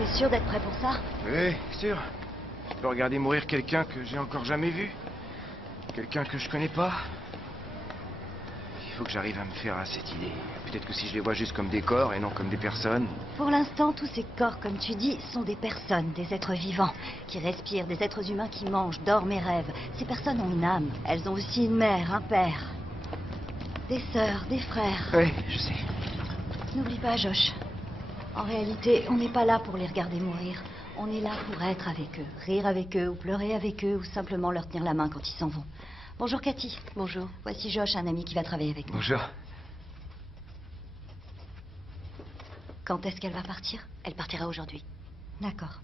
T'es sûr d'être prêt pour ça? Oui, sûr. Je peux regarder mourir quelqu'un que j'ai encore jamais vu. Quelqu'un que je connais pas. Il faut que j'arrive à me faire à cette idée. Peut-être que si je les vois juste comme des corps et non comme des personnes... Pour l'instant, tous ces corps, comme tu dis, sont des personnes, des êtres vivants, qui respirent, des êtres humains qui mangent, dorment et rêvent. Ces personnes ont une âme. Elles ont aussi une mère, un père. Des sœurs, des frères. Oui, je sais. N'oublie pas, Josh. En réalité, on n'est pas là pour les regarder mourir. On est là pour être avec eux, rire avec eux, ou pleurer avec eux, ou simplement leur tenir la main quand ils s'en vont. Bonjour, Cathy. Bonjour. Voici Josh, un ami qui va travailler avec nous. Bonjour. Quand est-ce qu'elle va partir? Elle partira aujourd'hui. D'accord.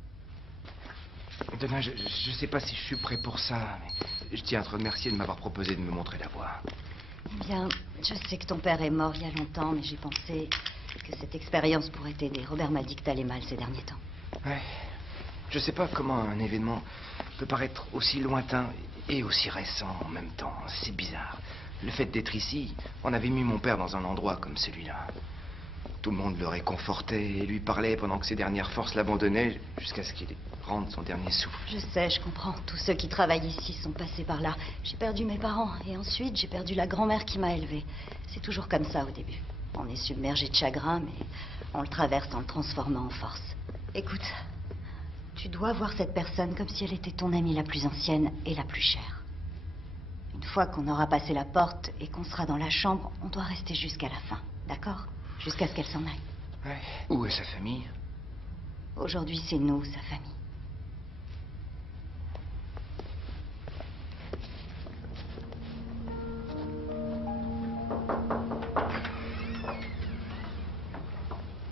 Donna, je sais pas si je suis prêt pour ça, mais je tiens à te remercier de m'avoir proposé de me montrer la voie. Eh bien, je sais que ton père est mort il y a longtemps, mais j'ai pensé que cette expérience pourrait t'aider. Robert m'a dit que t'allais mal ces derniers temps. Ouais. Je sais pas comment un événement peut paraître aussi lointain et aussi récent en même temps. C'est bizarre. Le fait d'être ici, on avait mis mon père dans un endroit comme celui-là. Tout le monde le réconfortait et lui parlait pendant que ses dernières forces l'abandonnaient jusqu'à ce qu'il rende son dernier souffle. Je sais, je comprends. Tous ceux qui travaillent ici sont passés par là. J'ai perdu mes parents et ensuite j'ai perdu la grand-mère qui m'a élevée. C'est toujours comme ça au début. On est submergé de chagrin, mais on le traverse en le transformant en force. Écoute, tu dois voir cette personne comme si elle était ton amie la plus ancienne et la plus chère. Une fois qu'on aura passé la porte et qu'on sera dans la chambre, on doit rester jusqu'à la fin, d'accord? Jusqu'à ce qu'elle s'en aille. Ouais. Où est sa famille? Aujourd'hui, c'est nous, sa famille.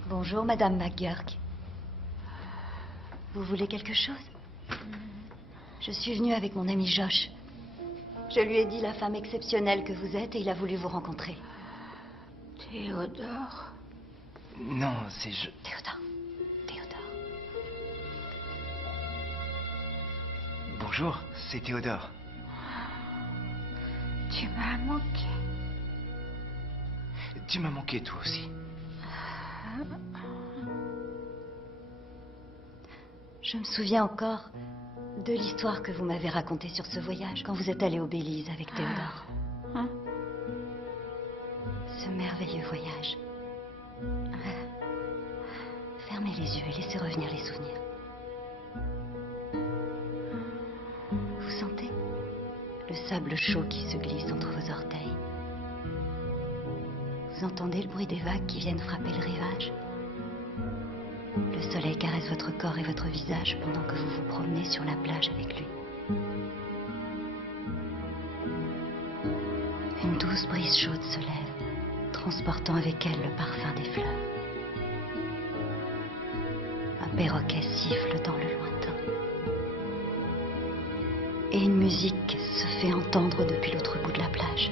Bonjour, Madame McGurk. Vous voulez quelque chose? Je suis venue avec mon ami Josh. Je lui ai dit la femme exceptionnelle que vous êtes et il a voulu vous rencontrer. Théodore. Non, c'est je... Théodore. Théodore. Bonjour, c'est Théodore. Tu m'as manqué. Tu m'as manqué toi aussi. Je me souviens encore de l'histoire que vous m'avez racontée sur ce voyage quand vous êtes allé au Belize avec Théodore. Hein? Ce merveilleux voyage. Fermez les yeux et laissez revenir les souvenirs. Vous sentez le sable chaud qui se glisse entre vos orteils. Vous entendez le bruit des vagues qui viennent frapper le rivage. Le soleil caresse votre corps et votre visage pendant que vous vous promenez sur la plage avec lui. Une douce brise chaude se lève, transportant avec elle le parfum des fleurs. Un perroquet siffle dans le lointain. Et une musique se fait entendre depuis l'autre bout de la plage.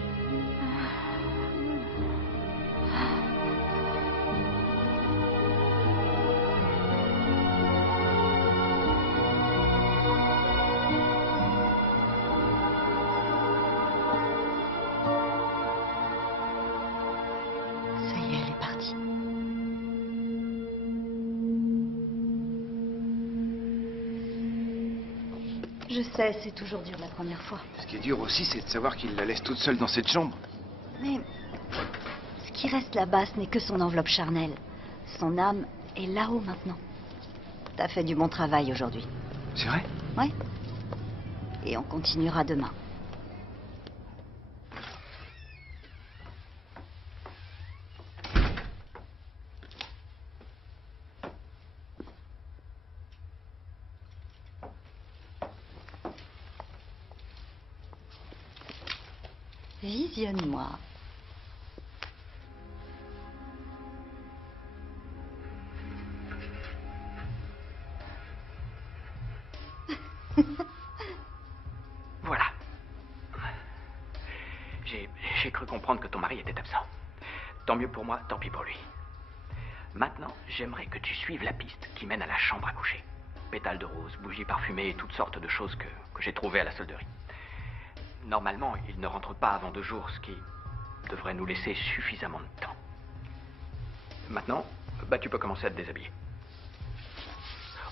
Ça y est, elle est partie. Je sais, c'est toujours dur la première fois. Ce qui est dur aussi, c'est de savoir qu'il la laisse toute seule dans cette chambre. Mais ce qui reste là-bas, ce n'est que son enveloppe charnelle. Son âme est là-haut maintenant. T'as fait du bon travail aujourd'hui. C'est vrai? Ouais. Et on continuera demain. Visionne-moi. Voilà. J'ai cru comprendre que ton mari était absent. Tant mieux pour moi, tant pis pour lui. Maintenant, j'aimerais que tu suives la piste qui mène à la chambre à coucher. Pétales de rose, bougies parfumées et toutes sortes de choses que j'ai trouvées à la solderie. Normalement, il ne rentre pas avant 2 jours, ce qui devrait nous laisser suffisamment de temps. Maintenant, tu peux commencer à te déshabiller.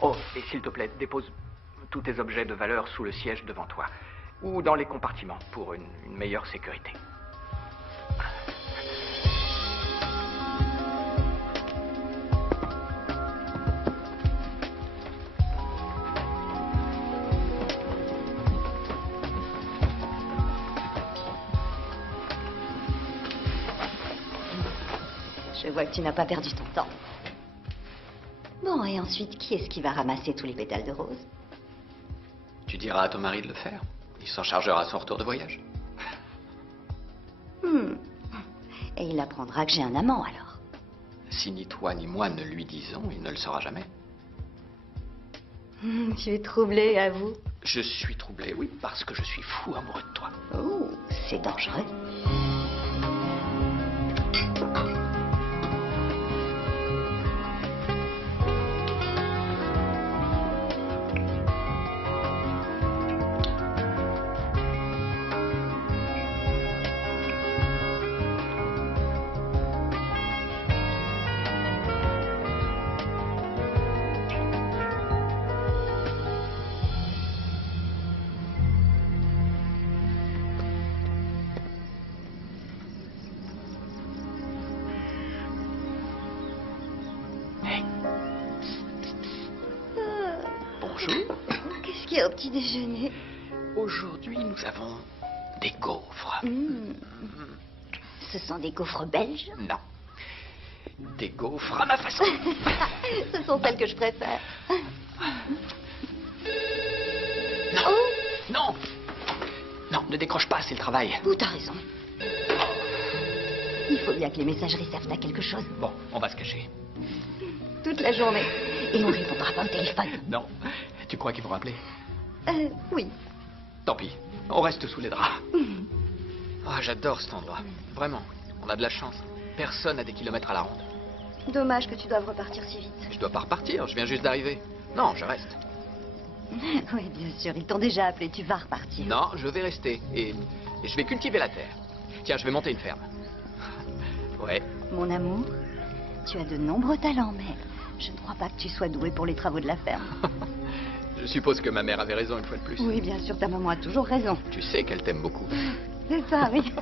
Oh, et s'il te plaît, dépose tous tes objets de valeur sous le siège devant toi. Ou dans les compartiments, pour une meilleure sécurité. Je vois que tu n'as pas perdu ton temps. Bon, et ensuite, qui est-ce qui va ramasser tous les pétales de rose? Tu diras à ton mari de le faire. Il s'en chargera à son retour de voyage. Et il apprendra que j'ai un amant, alors. Si ni toi ni moi ne lui disons, il ne le saura jamais. Tu es troublé, avoue. Je suis troublé, oui, parce que je suis fou amoureux de toi. Oh, c'est dangereux. Hey. Bonjour. Qu'est-ce qu'il y a au petit déjeuner? Aujourd'hui, nous avons des gaufres. Ce sont des gaufres belges? Non. Des gaufres à ma façon. Ce sont celles que je préfère. Non. Oh, Non. Non, ne décroche pas, c'est le travail. oh, t'as raison. Il faut bien que les messageries servent à quelque chose. Bon, on va se cacher. Toute la journée. Et on ne répondra pas au téléphone. Non. Tu crois qu'ils vont appeler? Oui. Tant pis. On reste sous les draps. Ah, j'adore cet endroit. Vraiment. On a de la chance. Personne n'a des kilomètres à la ronde. Dommage que tu doives repartir si vite. Je dois pas repartir, je viens juste d'arriver. Non, je reste. Oui, bien sûr, ils t'ont déjà appelé, tu vas repartir. Non, je vais rester. Et je vais cultiver la terre. Tiens, je vais monter une ferme. Ouais. Mon amour, tu as de nombreux talents, mais je ne crois pas que tu sois doué pour les travaux de la ferme. Je suppose que ma mère avait raison une fois de plus. Oui, bien sûr, ta maman a toujours raison. Tu sais qu'elle t'aime beaucoup. C'est ça, oui.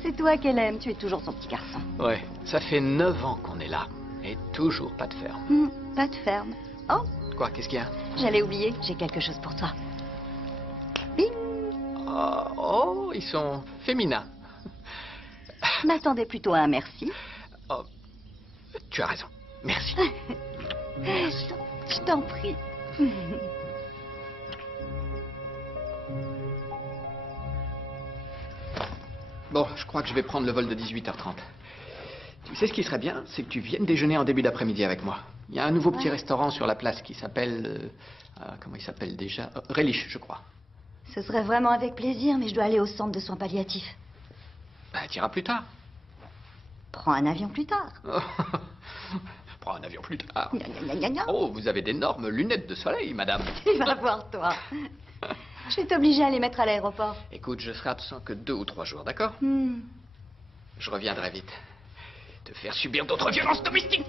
C'est toi qu'elle aime, tu es toujours son petit garçon. Ouais, ça fait 9 ans qu'on est là. Et toujours pas de ferme. Pas de ferme. Oh, Quoi, qu'est-ce qu'il y a? j'allais oublier, j'ai quelque chose pour toi. Bing. Oh, ils sont féminins. M'attendais plutôt à un merci. Oh, tu as raison. Merci. Je t'en prie. Bon, je crois que je vais prendre le vol de 18h30. Tu sais ce qui serait bien, c'est que tu viennes déjeuner en début d'après-midi avec moi. Il y a un nouveau petit restaurant sur la place qui s'appelle... comment il s'appelle déjà? Relish, je crois. Ce serait vraiment avec plaisir, mais je dois aller au centre de soins palliatifs. Bah, t'iras plus tard. Prends un avion plus tard. Prends un avion plus tard. Gna, gna, gna, gna, gna. Oh, vous avez d'énormes lunettes de soleil, madame. Tu vas voir, toi. Je vais t'obliger à les mettre à l'aéroport. Écoute, je serai absent que 2 ou 3 jours, d'accord? Je reviendrai vite. Te faire subir d'autres violences domestiques.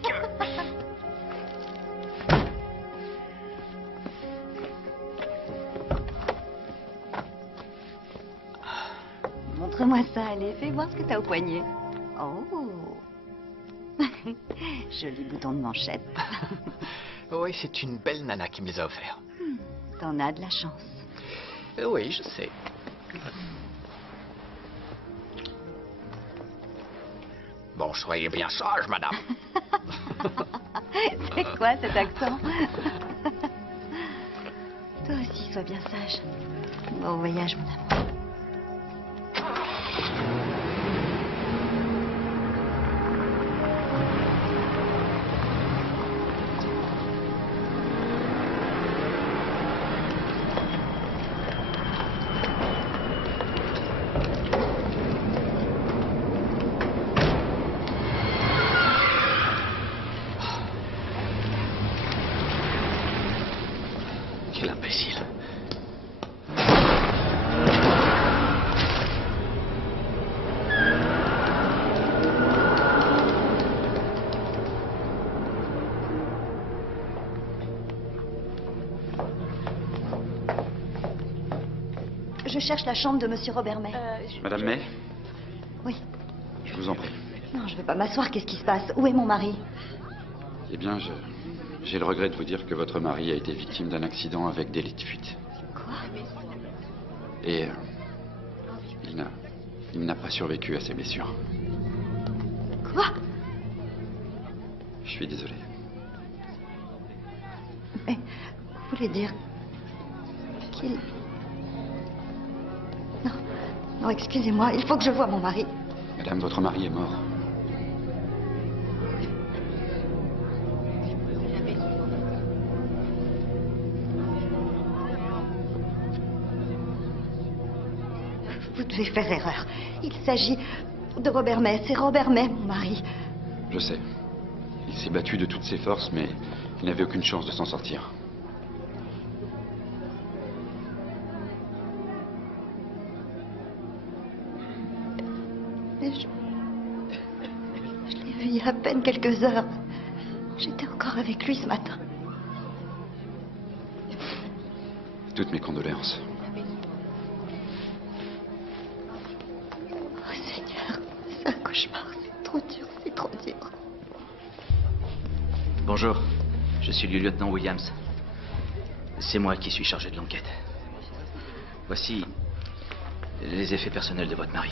Montre-moi ça, allez. Fais voir ce que t'as au poignet. Oh. Joli bouton de manchette. Oui, c'est une belle nana qui me les a offerts. T'en as de la chance. Oui, je sais. Bon, soyez bien sage, madame. C'est quoi cet accent? Toi aussi, sois bien sage. Bon voyage, mon amour. Quel imbécile. Je cherche la chambre de Monsieur Robert May. Madame May, Oui. je vous en prie. Non, je vais pas m'asseoir. Qu'est-ce qui se passe? Où est mon mari? Eh bien, j'ai le regret de vous dire que votre mari a été victime d'un accident avec délit de fuite. Quoi? Et il n'a pas survécu à ses blessures. Quoi? Je suis désolé. Mais vous voulez dire qu'il... Non, non, excusez-moi. Il faut que je voie mon mari. Madame, votre mari est mort. Vous devez faire erreur. Il s'agit de Robert May. C'est Robert May, mon mari. Je sais. Il s'est battu de toutes ses forces, mais il n'avait aucune chance de s'en sortir. Mais je l'ai vu il y a à peine quelques heures. J'étais encore avec lui ce matin. Toutes mes condoléances. Oh Seigneur, c'est un cauchemar. C'est trop dur, c'est trop dur. Bonjour, je suis le lieutenant Williams. C'est moi qui suis chargé de l'enquête. Voici les effets personnels de votre mari.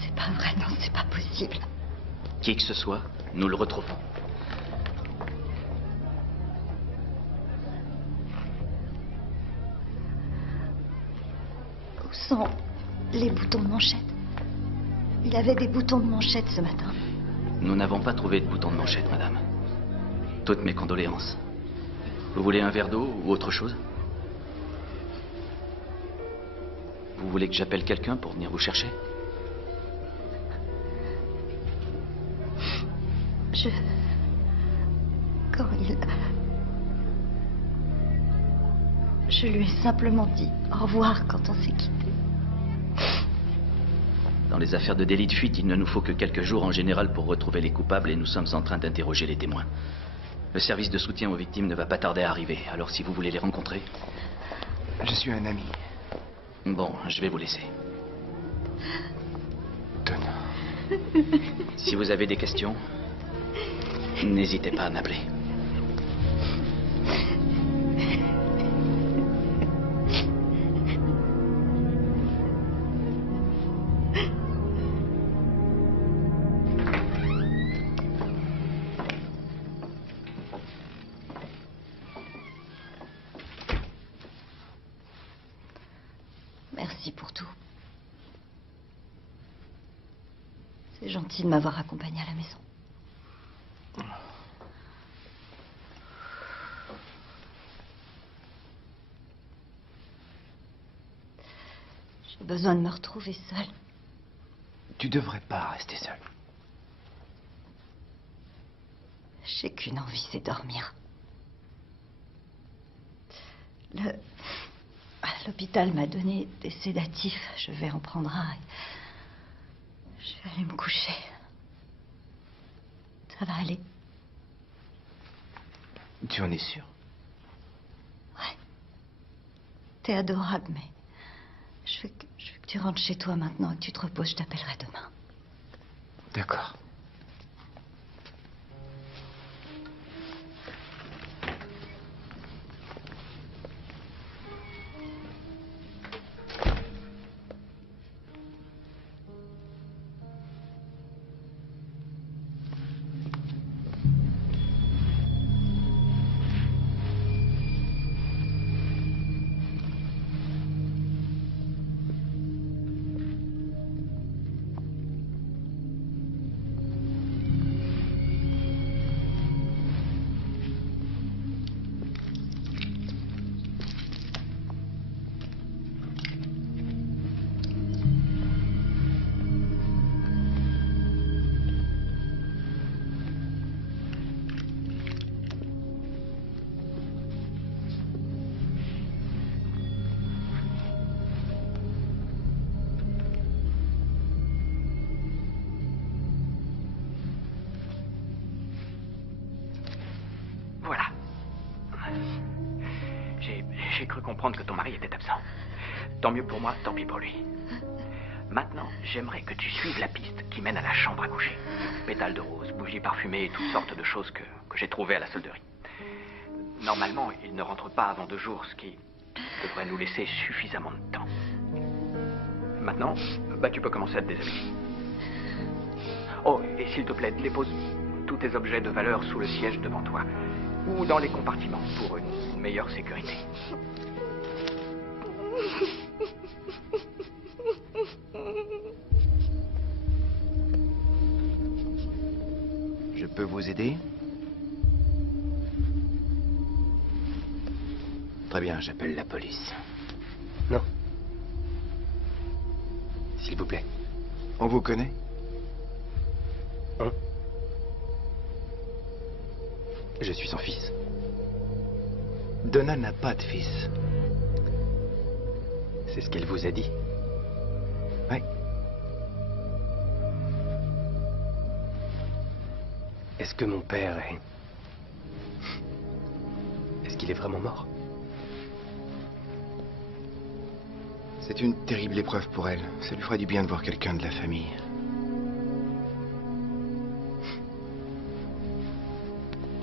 C'est pas vrai, non, c'est pas possible. Qui que ce soit, nous le retrouvons. Où sont les boutons de manchette? Il avait des boutons de manchette ce matin. Nous n'avons pas trouvé de bouton de manchette, madame. Toutes mes condoléances. Vous voulez un verre d'eau ou autre chose? Vous voulez que j'appelle quelqu'un pour venir vous chercher? Quand je lui ai simplement dit au revoir quand on s'est quitté. Dans les affaires de délit de fuite, il ne nous faut que quelques jours en général pour retrouver les coupables et nous sommes en train d'interroger les témoins. Le service de soutien aux victimes ne va pas tarder à arriver, alors si vous voulez les rencontrer... Je suis un ami. Bon, je vais vous laisser. Donna. Si vous avez des questions, n'hésitez pas à m'appeler. Merci pour tout. C'est gentil de m'avoir accompagné à la maison. J'ai besoin de me retrouver seule. Tu devrais pas rester seule. J'ai qu'une envie, c'est dormir. L'hôpital m'a donné des sédatifs. Je vais en prendre un. Je vais aller me coucher. Ça va aller. Tu en es sûre? Ouais. T'es adorable, mais je veux que tu rentres chez toi maintenant et que tu te reposes. Je t'appellerai demain. D'accord. comprendre que ton mari était absent. Tant mieux pour moi, tant pis pour lui. Maintenant, j'aimerais que tu suives la piste qui mène à la chambre à coucher. Pétales de rose, bougies parfumées et toutes sortes de choses que j'ai trouvées à la solderie. Normalement, il ne rentre pas avant 2 jours, ce qui devrait nous laisser suffisamment de temps. Maintenant, tu peux commencer à te déshabiller. Oh, et s'il te plaît, dépose tous tes objets de valeur sous le siège devant toi. Ou dans les compartiments pour une meilleure sécurité. Je peux vous aider? Très bien, j'appelle la police. Non. S'il vous plaît. On vous connaît? Hein? Je suis son fils. Donna n'a pas de fils. C'est ce qu'elle vous a dit. Oui. Est-ce que mon père est... Est-ce qu'il est vraiment mort? C'est une terrible épreuve pour elle. Ça lui fera du bien de voir quelqu'un de la famille.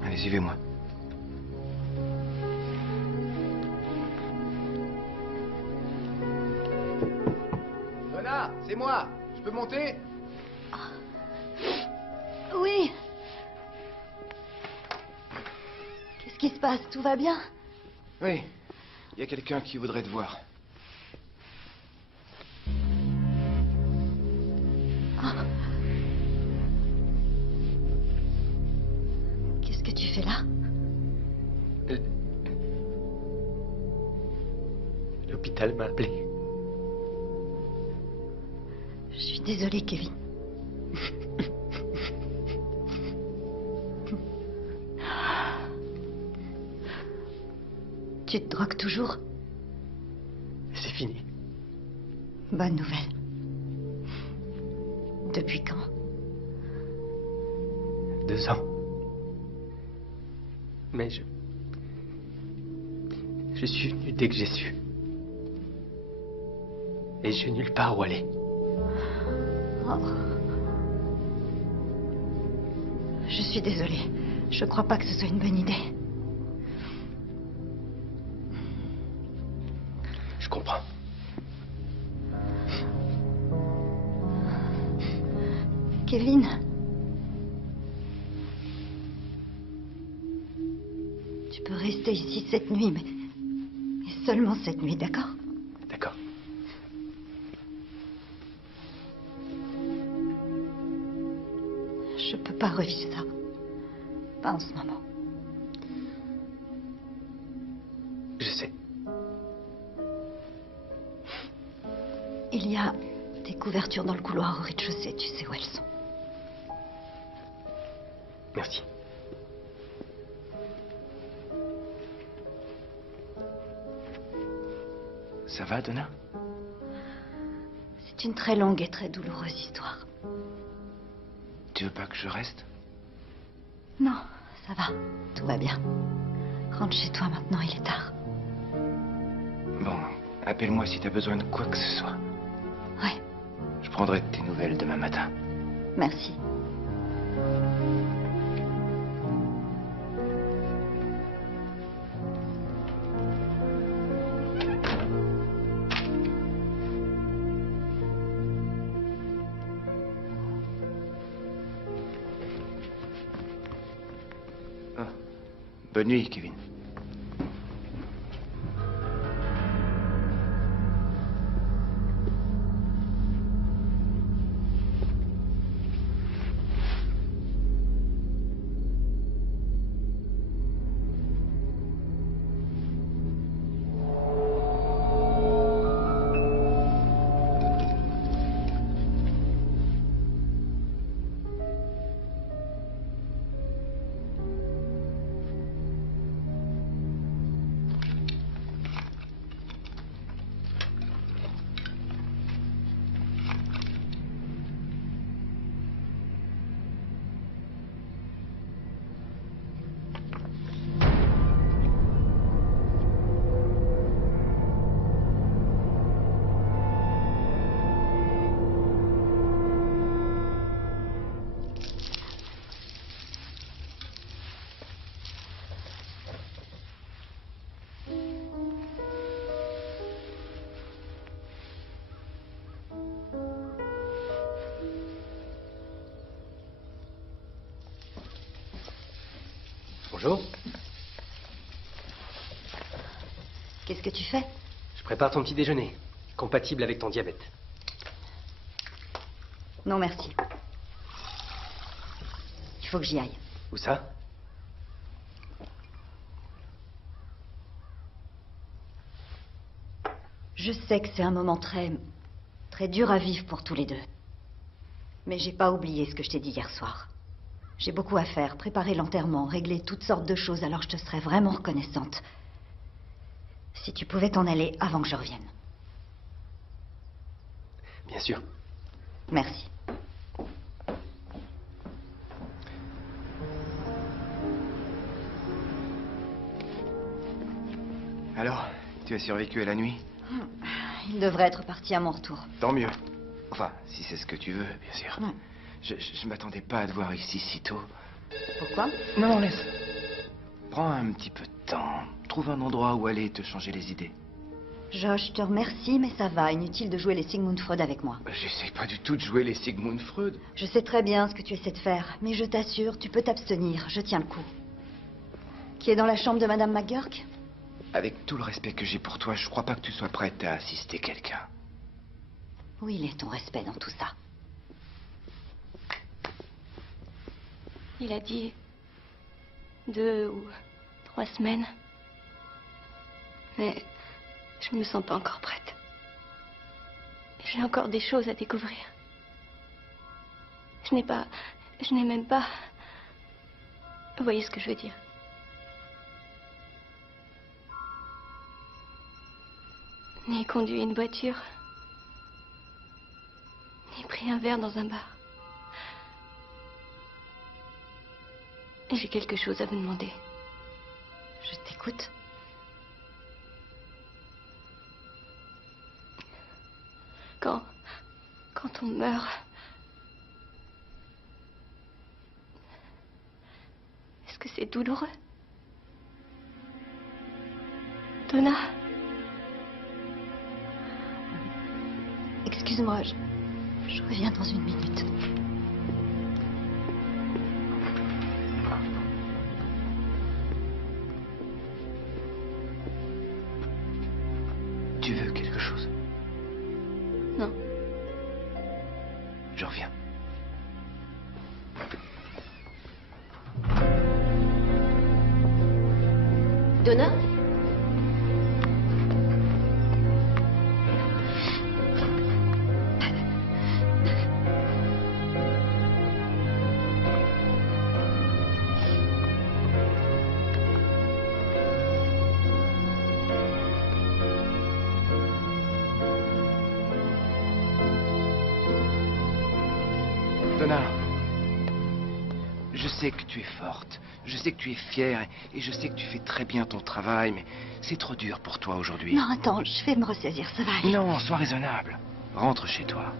Allez, suivez-moi. Donna, c'est moi. Je peux monter? Oui. Qu'est-ce qui se passe? Tout va bien? Oui. Il y a quelqu'un qui voudrait te voir. Qu'est-ce que tu fais là? L'hôpital m'a appelé. Je suis désolée, Kevin. Tu te drogues toujours? C'est fini. Bonne nouvelle. Depuis quand? 2 ans. Mais je suis venu dès que j'ai su. Et j'ai nulle part où aller. Oh. Je suis désolée. Je crois pas que ce soit une bonne idée. Je comprends. Kevin. Tu peux rester ici cette nuit, mais seulement cette nuit, d'accord? D'accord. Je peux pas revivre ça. Pas en ce moment. Je sais. Il y a des couvertures dans le couloir au rez-de-chaussée. Tu sais où elles sont. Merci. Ça va, Donna? C'est une très longue et très douloureuse histoire. Tu veux pas que je reste? Non, ça va. Tout va bien. Rentre chez toi maintenant, il est tard. Bon, appelle-moi si t'as besoin de quoi que ce soit. Ouais, Je prendrai de tes nouvelles demain matin. merci. Bonne nuit, Kevin. Bonjour. Qu'est-ce que tu fais? Je prépare ton petit déjeuner, compatible avec ton diabète. Non, merci. Il faut que j'y aille. Où ça? Je sais que c'est un moment très dur à vivre pour tous les deux. Mais j'ai pas oublié ce que je t'ai dit hier soir. J'ai beaucoup à faire, préparer l'enterrement, régler toutes sortes de choses, alors je te serais vraiment reconnaissante si tu pouvais t'en aller avant que je revienne. Bien sûr. Merci. Alors, tu as survécu à la nuit? Il devrait être parti à mon retour. Tant mieux. Enfin, si c'est ce que tu veux, bien sûr. Ouais. Je m'attendais pas à te voir ici si tôt. Pourquoi? Non, laisse. Prends un petit peu de temps. Trouve un endroit où aller te changer les idées. Josh, je te remercie, mais ça va. Inutile de jouer les Sigmund Freud avec moi. J'essaie pas du tout de jouer les Sigmund Freud. Je sais très bien ce que tu essaies de faire, mais je t'assure, tu peux t'abstenir. Je tiens le coup. Qui est dans la chambre de Madame McGurk? Avec tout le respect que j'ai pour toi, je crois pas que tu sois prête à assister quelqu'un. Où il est ton respect dans tout ça? Il a dit 2 ou 3 semaines. Mais je me sens pas encore prête. J'ai encore des choses à découvrir. Je n'ai même pas... Vous voyez ce que je veux dire? Ni conduit une voiture, ni pris un verre dans un bar. J'ai quelque chose à vous demander. Je t'écoute. Quand on meurt, est-ce que c'est douloureux? Donna? Excuse-moi, je reviens dans une minute. Tu veux quelque chose? Non. Je reviens. Donna? Donna, je sais que tu es forte, je sais que tu es fière et je sais que tu fais très bien ton travail, mais c'est trop dur pour toi aujourd'hui. Non, attends, je vais me ressaisir, ça va aller. Non, sois raisonnable. Rentre chez toi.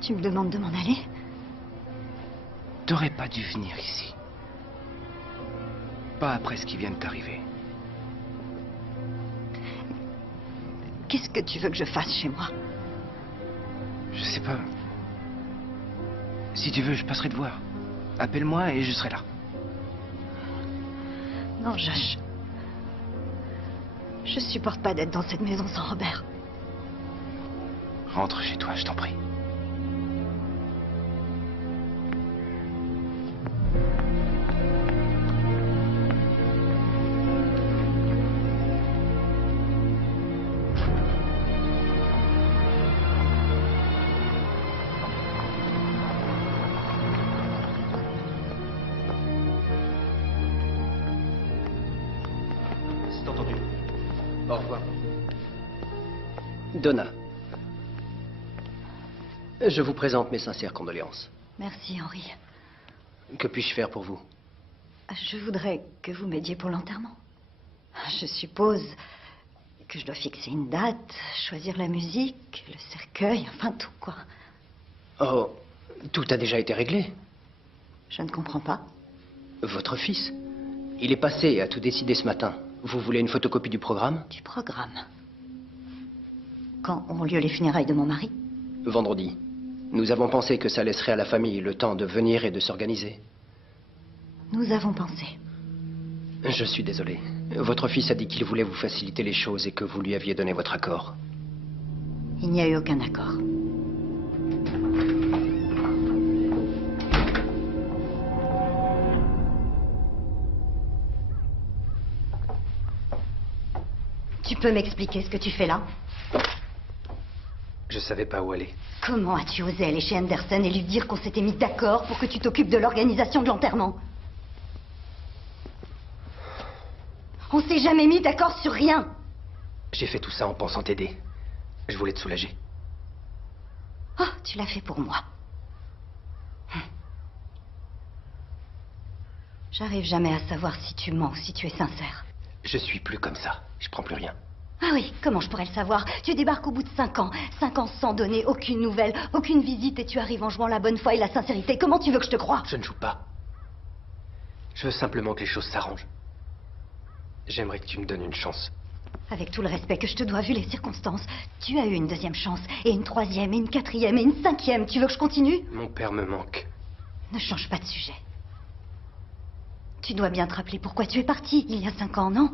Tu me demandes de m'en aller? T'aurais pas dû venir ici. Pas après ce qui vient de t'arriver. Qu'est-ce que tu veux que je fasse chez moi? Je sais pas. Si tu veux, je passerai te voir. Appelle-moi et je serai là. Non, Josh. Je supporte pas d'être dans cette maison sans Robert. Rentre chez toi, je t'en prie. C'est entendu. Au revoir. Donna. Je vous présente mes sincères condoléances. Merci, Henri. Que puis-je faire pour vous? Je voudrais que vous m'aidiez pour l'enterrement. Je suppose que je dois fixer une date, choisir la musique, le cercueil, enfin tout, quoi. Oh, tout a déjà été réglé. Je ne comprends pas. Votre fils, il est passé et a tout décidé ce matin. Vous voulez une photocopie du programme? Du programme. Quand auront lieu les funérailles de mon mari? Vendredi. Nous avons pensé que ça laisserait à la famille le temps de venir et de s'organiser. Nous avons pensé. Je suis désolé. Votre fils a dit qu'il voulait vous faciliter les choses et que vous lui aviez donné votre accord. Il n'y a eu aucun accord. Tu peux m'expliquer ce que tu fais là? Je savais pas où aller. Comment as-tu osé aller chez Anderson et lui dire qu'on s'était mis d'accord pour que tu t'occupes de l'organisation de l'enterrement? On s'est jamais mis d'accord sur rien. J'ai fait tout ça en pensant t'aider. Je voulais te soulager. Oh, tu l'as fait pour moi. J'arrive jamais à savoir si tu mens ou si tu es sincère. Je suis plus comme ça. Je prends plus rien. Ah oui, comment je pourrais le savoir? Tu débarques au bout de 5 ans. 5 ans sans donner aucune nouvelle, aucune visite, et tu arrives en jouant la bonne foi et la sincérité. Comment tu veux que je te croie? Je ne joue pas. Je veux simplement que les choses s'arrangent. J'aimerais que tu me donnes une chance. Avec tout le respect que je te dois, vu les circonstances, tu as eu une deuxième chance, et une troisième, et une quatrième, et une cinquième. Tu veux que je continue? Mon père me manque. Ne change pas de sujet. Tu dois bien te rappeler pourquoi tu es parti il y a 5 ans, non?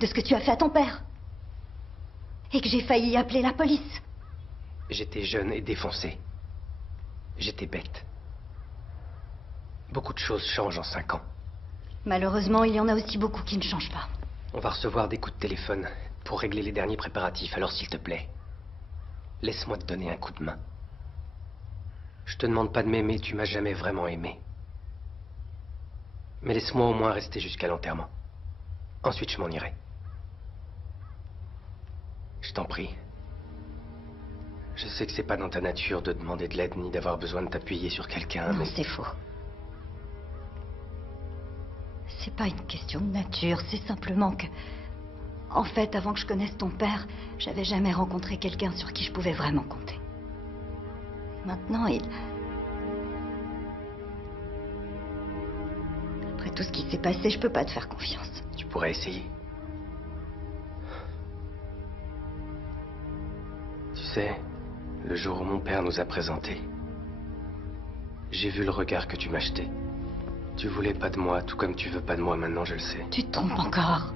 De ce que tu as fait à ton père. Et que j'ai failli appeler la police. J'étais jeune et défoncé. J'étais bête. Beaucoup de choses changent en 5 ans. Malheureusement, il y en a aussi beaucoup qui ne changent pas. On va recevoir des coups de téléphone pour régler les derniers préparatifs, alors s'il te plaît, laisse-moi te donner un coup de main. Je te demande pas de m'aimer, tu m'as jamais vraiment aimé. Mais laisse-moi au moins rester jusqu'à l'enterrement. Ensuite, je m'en irai. Je t'en prie. Je sais que c'est pas dans ta nature de demander de l'aide ni d'avoir besoin de t'appuyer sur quelqu'un, Non, mais... c'est faux. C'est pas une question de nature, c'est simplement que... En fait, avant que je connaisse ton père, j'avais jamais rencontré quelqu'un sur qui je pouvais vraiment compter. Maintenant, Après tout ce qui s'est passé, je peux pas te faire confiance. Tu pourrais essayer. Tu sais, le jour où mon père nous a présentés, j'ai vu le regard que tu m'as jeté. Tu voulais pas de moi, tout comme tu veux pas de moi maintenant, je le sais. Tu te trompes encore.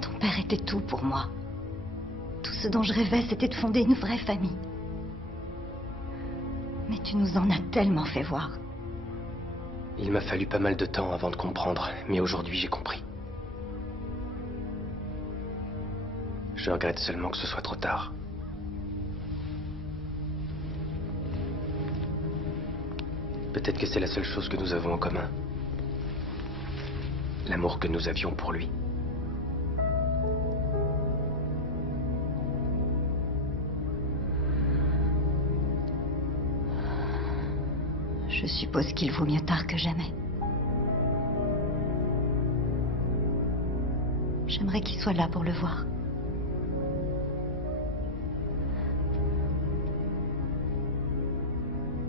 Ton père était tout pour moi. Tout ce dont je rêvais, c'était de fonder une vraie famille. Mais tu nous en as tellement fait voir. Il m'a fallu pas mal de temps avant de comprendre, mais aujourd'hui j'ai compris. Je regrette seulement que ce soit trop tard. Peut-être que c'est la seule chose que nous avons en commun. L'amour que nous avions pour lui. Je suppose qu'il vaut mieux tard que jamais. J'aimerais qu'il soit là pour le voir.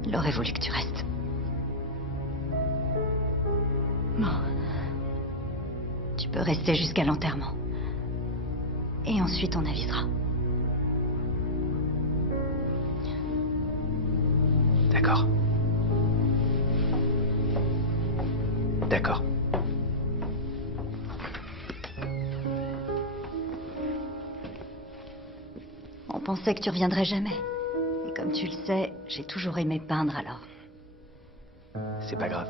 Il aurait voulu que tu restes. Bon. Tu peux rester jusqu'à l'enterrement. Et ensuite on avisera. D'accord. D'accord. On pensait que tu reviendrais jamais. Et comme tu le sais, j'ai toujours aimé peindre alors. C'est pas grave.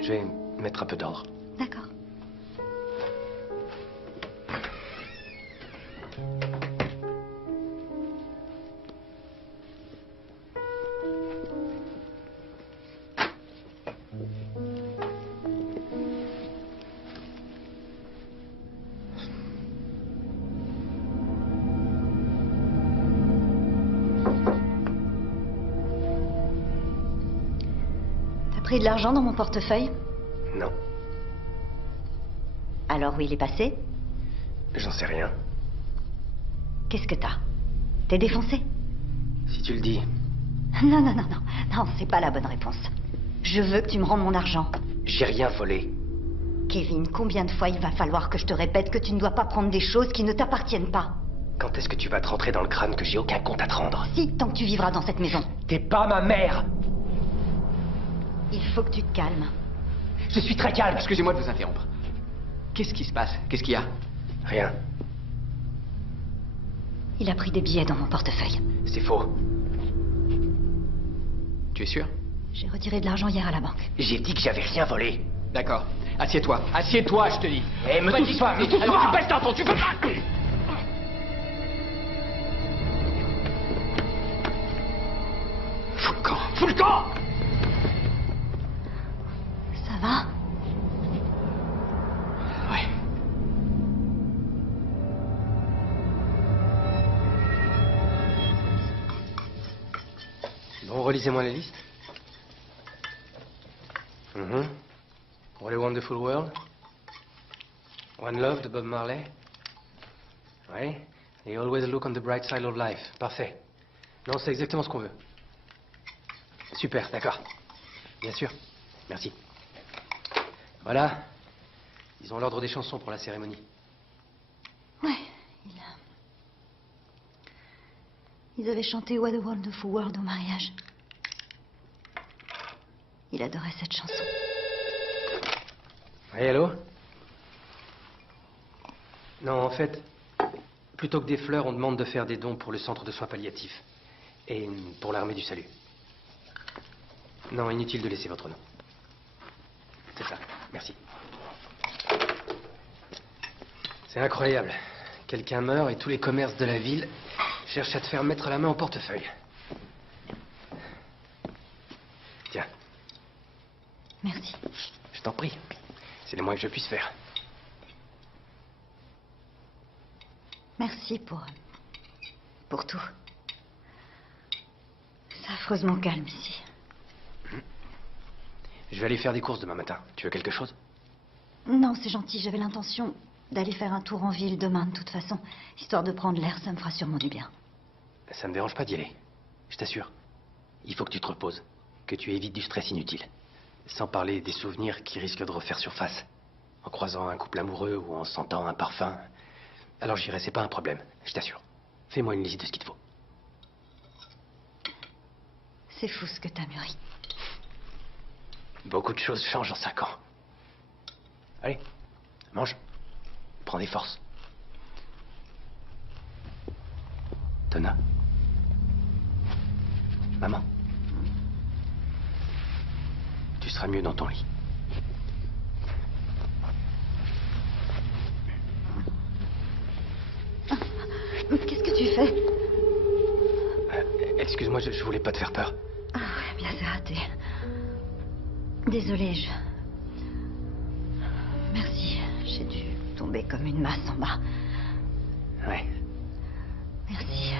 Je vais mettre un peu d'ordre. D'accord. T'as pris de l'argent dans mon portefeuille? Non, Alors où il est passé? j'en sais rien. Qu'est-ce que t'as? T'es défoncé? Si tu le dis, Non, non, non, non. Non, c'est pas la bonne réponse. Je veux que tu me rendes mon argent. j'ai rien volé. Kevin, combien de fois il va falloir que je te répète que tu ne dois pas prendre des choses qui ne t'appartiennent pas? Quand est-ce que tu vas te rentrer dans le crâne que j'ai aucun compte à te rendre? Si, tant que tu vivras dans cette maison. T'es pas ma mère! Il faut que tu te calmes. Je suis très calme. Excusez-moi de vous interrompre. Qu'est-ce qui se passe? Qu'est-ce qu'il y a? Rien. Il a pris des billets dans mon portefeuille. C'est faux. Tu es sûr? J'ai retiré de l'argent hier à la banque. J'ai dit que j'avais rien volé. D'accord. Assieds-toi. Assieds-toi, je te dis. Eh, me touche pas, me touche Alors, pas. tu baisses d'un ton, tu peux pas. Fous le camp. Fous le camp. Ça va? Ouais. Bon, relisez-moi la liste. What a Wonderful World. One Love de Bob Marley. Ouais. Et Always Look on the Bright Side of Life. Parfait. Non, c'est exactement ce qu'on veut. Super, d'accord. Bien sûr. Merci. Voilà. Ils ont l'ordre des chansons pour la cérémonie. Ouais, ils avaient chanté What a Wonderful World au mariage. Il adorait cette chanson. Oui, allô? Non, en fait, plutôt que des fleurs, on demande de faire des dons pour le centre de soins palliatifs. Et pour l'armée du salut. Non, inutile de laisser votre nom. C'est ça, merci. C'est incroyable. Quelqu'un meurt et tous les commerces de la ville cherchent à te faire mettre la main au portefeuille. Tiens, Merci. je t'en prie. C'est le moins que je puisse faire. Merci pour tout. C'est affreusement calme ici. Je vais aller faire des courses demain matin. Tu veux quelque chose? Non, c'est gentil. J'avais l'intention d'aller faire un tour en ville demain, de toute façon. Histoire de prendre l'air, ça me fera sûrement du bien. Ça me dérange pas d'y aller. Je t'assure. Il faut que tu te reposes. Que tu évites du stress inutile. Sans parler des souvenirs qui risquent de refaire surface. En croisant un couple amoureux ou en sentant un parfum. Alors j'irai, c'est pas un problème. Je t'assure. Fais-moi une liste de ce qu'il te faut. C'est fou ce que t'as mûri. Beaucoup de choses changent en 5 ans. Allez, mange. Prends des forces. Donna. Maman. Tu seras mieux dans ton lit. Qu'est-ce que tu fais? Excuse-moi, je voulais pas te faire peur. Ah ouais, bien c'est raté. Désolée, Merci, j'ai dû tomber comme une masse en bas. Ouais. Merci.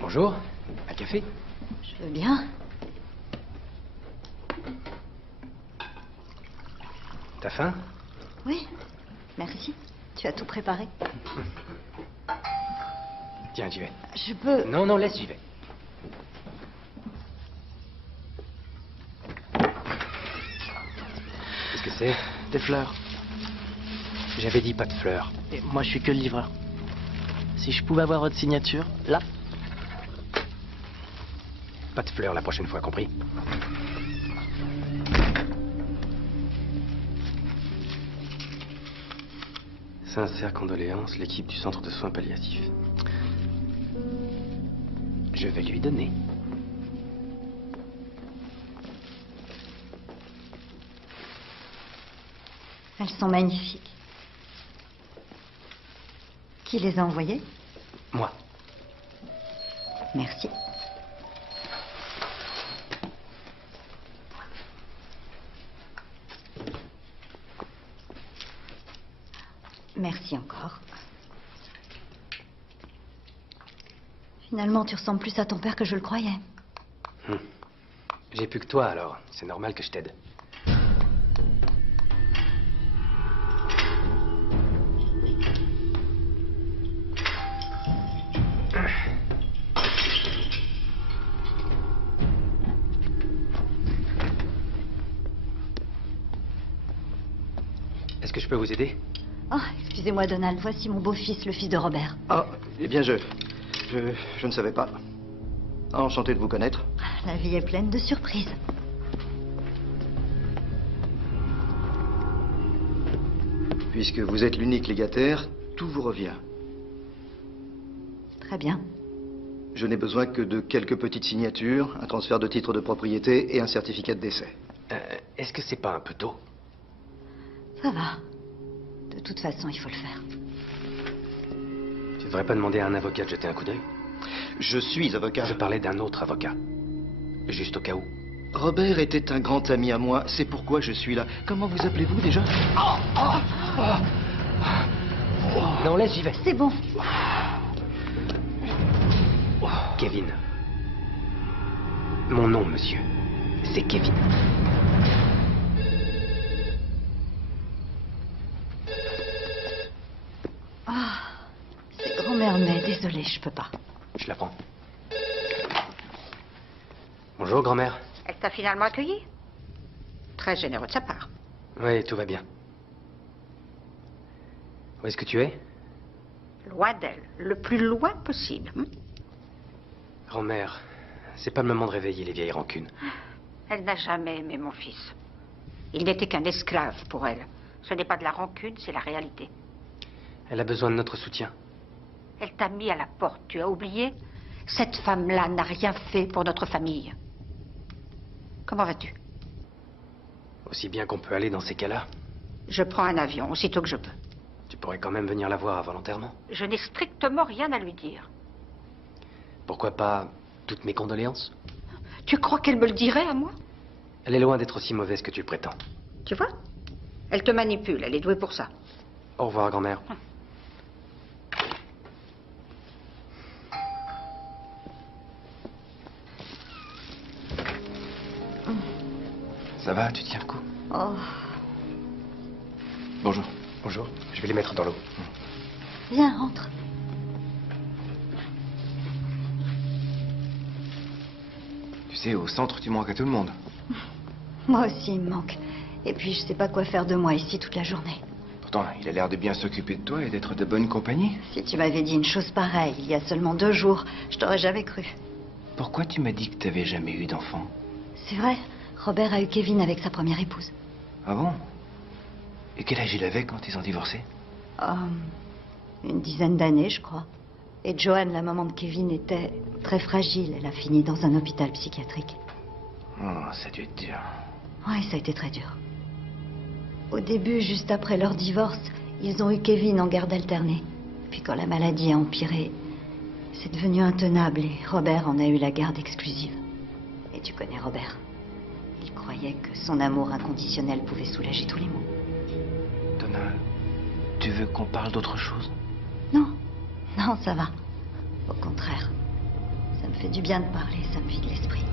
Bonjour. Un café? Je veux bien. T'as faim? Oui, merci. Tu as tout préparé. Tiens, j'y vais. Je peux... Non, non, laisse, j'y vais. Qu'est-ce que c'est? Des fleurs. J'avais dit pas de fleurs. Et moi, je suis que le livreur. Si je pouvais avoir votre signature, là. Pas de fleurs la prochaine fois, compris? Sincères condoléances, l'équipe du centre de soins palliatifs. Je vais lui donner. Elles sont magnifiques. Qui les a envoyées? Moi. Merci. Merci encore. Finalement, tu ressembles plus à ton père que je le croyais. J'ai plus que toi, alors. C'est normal que je t'aide. Est-ce que je peux vous aider? Oh, excusez-moi, Donald. Voici mon beau-fils, le fils de Robert. Ah, eh bien, je ne savais pas. Enchanté de vous connaître. La vie est pleine de surprises. Puisque vous êtes l'unique légataire, tout vous revient. Très bien. Je n'ai besoin que de quelques petites signatures, un transfert de titre de propriété et un certificat de décès. Est-ce que c'est pas un peu tôt? Ça va. De toute façon, il faut le faire. Tu devrais pas demander à un avocat de jeter un coup d'œil? Je suis avocat. Je parlais d'un autre avocat. Juste au cas où. Robert était un grand ami à moi, c'est pourquoi je suis là. Comment vous appelez-vous déjà? Non, laisse, j'y vais. C'est bon. Kevin. Mon nom, monsieur, c'est Kevin. Ah, c'est grand-mère, mais désolée, je peux pas. Je la prends. Bonjour, grand-mère. Elle t'a finalement accueilli? Très généreux de sa part. Oui, tout va bien. Où est-ce que tu es? Loin d'elle, le plus loin possible. Grand-mère, c'est pas le moment de réveiller les vieilles rancunes. Elle n'a jamais aimé mon fils. Il n'était qu'un esclave pour elle. Ce n'est pas de la rancune, c'est la réalité. Elle a besoin de notre soutien. Elle t'a mis à la porte, tu as oublié? Cette femme-là n'a rien fait pour notre famille. Comment vas-tu? Aussi bien qu'on peut aller dans ces cas-là. Je prends un avion, aussitôt que je peux. Tu pourrais quand même venir la voir avant l'enterrement. Je n'ai strictement rien à lui dire. Pourquoi pas toutes mes condoléances? Tu crois qu'elle me le dirait à moi? Elle est loin d'être aussi mauvaise que tu le prétends. Tu vois? Elle te manipule, elle est douée pour ça. Au revoir, grand-mère. Ça va, tu tiens le coup? Oh, Bonjour. Bonjour, je vais les mettre dans l'eau. viens, rentre. Tu sais, au centre, tu manques à tout le monde. Moi aussi, il me manque. Et puis, je sais pas quoi faire de moi ici toute la journée. Pourtant, il a l'air de bien s'occuper de toi et d'être de bonne compagnie. Si tu m'avais dit une chose pareille il y a seulement 2 jours, je t'aurais jamais cru. Pourquoi tu m'as dit que t'avais jamais eu d'enfant? C'est vrai, Robert a eu Kevin avec sa première épouse. Ah bon? Et quel âge il avait quand ils ont divorcé? Une dizaine d'années, je crois. Et Joanne, la maman de Kevin, était très fragile. Elle a fini dans un hôpital psychiatrique. Oh, ça a dû être dur. Ouais, ça a été très dur. Au début, juste après leur divorce, ils ont eu Kevin en garde alternée. Puis quand la maladie a empiré, c'est devenu intenable et Robert en a eu la garde exclusive. Et tu connais Robert. Il croyait que son amour inconditionnel pouvait soulager tous les maux. Donna, tu veux qu'on parle d'autre chose? Non, non, ça va. Au contraire, ça me fait du bien de parler, ça me vide l'esprit.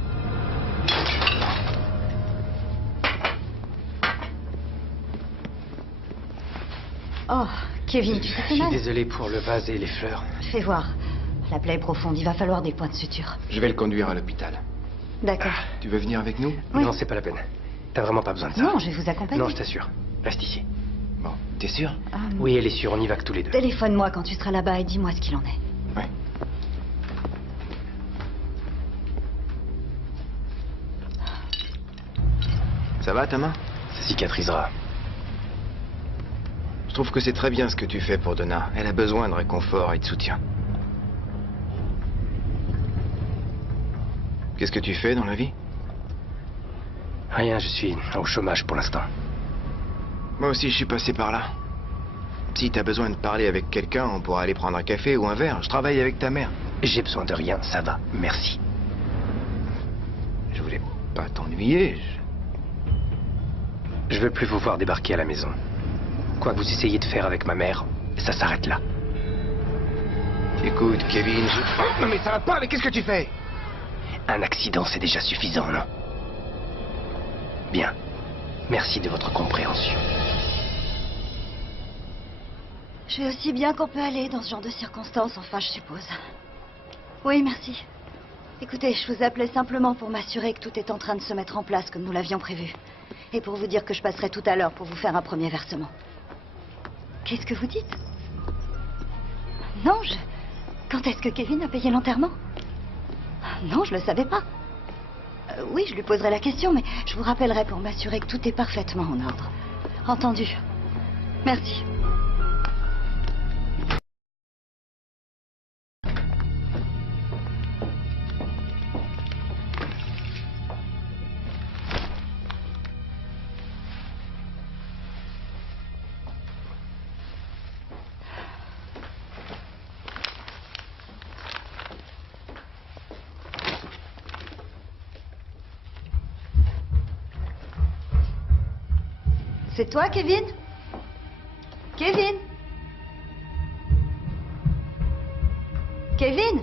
Oh, Kevin, tu t'es fait Je suis mal? désolé pour le vase et les fleurs. Fais voir. La plaie est profonde, il va falloir des points de suture. Je vais le conduire à l'hôpital. D'accord. Tu veux venir avec nous? Oui. Non, c'est pas la peine. T'as vraiment pas besoin de ça. Non, je vais vous accompagner. Non, je t'assure. Reste ici. Bon, t'es sûr? Oui, elle est sûre, on y va que tous les deux. Téléphone-moi quand tu seras là-bas et dis-moi ce qu'il en est. Ouais. Ça va, ta main? Ça cicatrisera. Je trouve que c'est très bien ce que tu fais pour Donna. Elle a besoin de réconfort et de soutien. Qu'est-ce que tu fais dans la vie? Rien, je suis au chômage pour l'instant. Moi aussi, je suis passé par là. Si t'as besoin de parler avec quelqu'un, on pourra aller prendre un café ou un verre. Je travaille avec ta mère. J'ai besoin de rien, ça va. Merci. Je voulais pas t'ennuyer. Je veux plus vous voir débarquer à la maison. Quoi que vous essayez de faire avec ma mère, ça s'arrête là. Écoute, Kevin, Oh, non mais ça va pas, mais qu'est-ce que tu fais? Un accident, c'est déjà suffisant, non? Bien. Merci de votre compréhension. Je vais aussi bien qu'on peut aller dans ce genre de circonstances, enfin, je suppose. Oui, merci. Écoutez, je vous appelais simplement pour m'assurer que tout est en train de se mettre en place comme nous l'avions prévu. Et pour vous dire que je passerai tout à l'heure pour vous faire un premier versement. Qu'est-ce que vous dites? Non, Quand est-ce que Kevin a payé l'enterrement? Non, je le savais pas. Oui, je lui poserai la question, mais je vous rappellerai pour m'assurer que tout est parfaitement en ordre. Entendu. Merci. C'est toi, Kevin? Kevin? Kevin?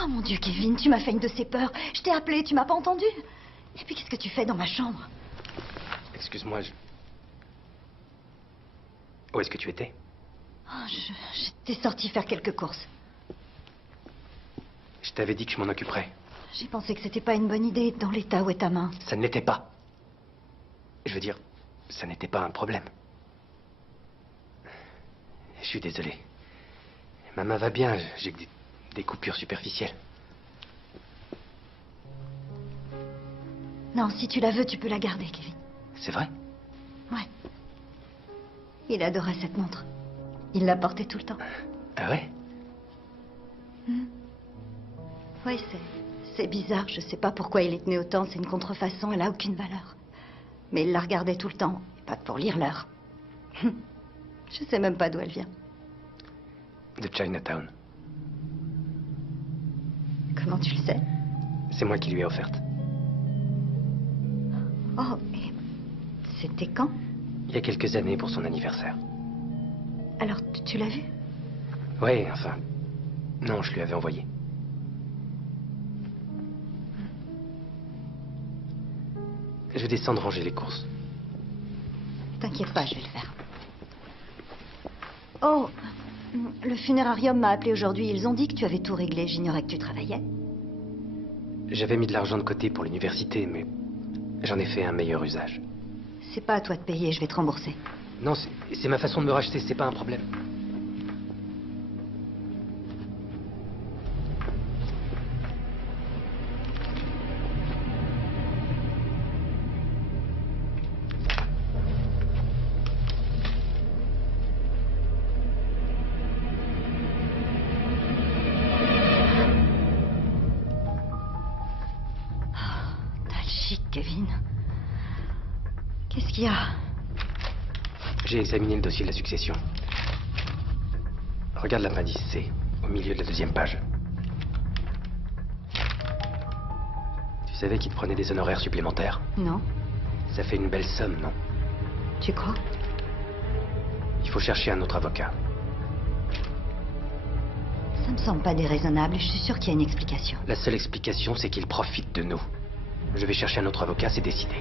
Oh mon Dieu, Kevin, tu m'as fait une de ces peurs. Je t'ai appelé, tu m'as pas entendu. Et puis qu'est-ce que tu fais dans ma chambre? Excuse-moi, Où est-ce que tu étais? Oh, j'étais sortie faire quelques courses. Je t'avais dit que je m'en occuperais. J'ai pensé que c'était pas une bonne idée dans l'état où est ta main. Ça ne l'était pas. Je veux dire, ça n'était pas un problème. Je suis désolé. Ma main va bien, j'ai que des coupures superficielles. Non, si tu la veux, tu peux la garder, Kevin. C'est vrai? Ouais. Il adorait cette montre. Il la portait tout le temps. Ah ouais? Oui, c'est bizarre. Je sais pas pourquoi il les tenait autant. C'est une contrefaçon, elle a aucune valeur. Mais il la regardait tout le temps. Et pas pour lire l'heure. Je sais même pas d'où elle vient. De Chinatown. Comment tu le sais? C'est moi qui lui ai offerte. Oh, et c'était quand? Il y a quelques années pour son anniversaire. Alors, tu l'as vue? Oui, enfin... Non, je lui avais envoyé. Je vais descendre ranger les courses. T'inquiète pas, je vais le faire. Oh, le funérarium m'a appelé aujourd'hui. Ils ont dit que tu avais tout réglé. J'ignorais que tu travaillais. J'avais mis de l'argent de côté pour l'université, mais j'en ai fait un meilleur usage. C'est pas à toi de payer, je vais te rembourser. Non, c'est ma façon de me racheter, c'est pas un problème. Kevin. Qu'est-ce qu'il y a? J'ai examiné le dossier de la succession. Regarde l'appendice C, au milieu de la deuxième page. Tu savais qu'il te prenait des honoraires supplémentaires? Non. Ça fait une belle somme, non? Tu crois? Il faut chercher un autre avocat. Ça me semble pas déraisonnable et je suis sûre qu'il y a une explication. La seule explication, c'est qu'il profite de nous. Je vais chercher un autre avocat, c'est décidé.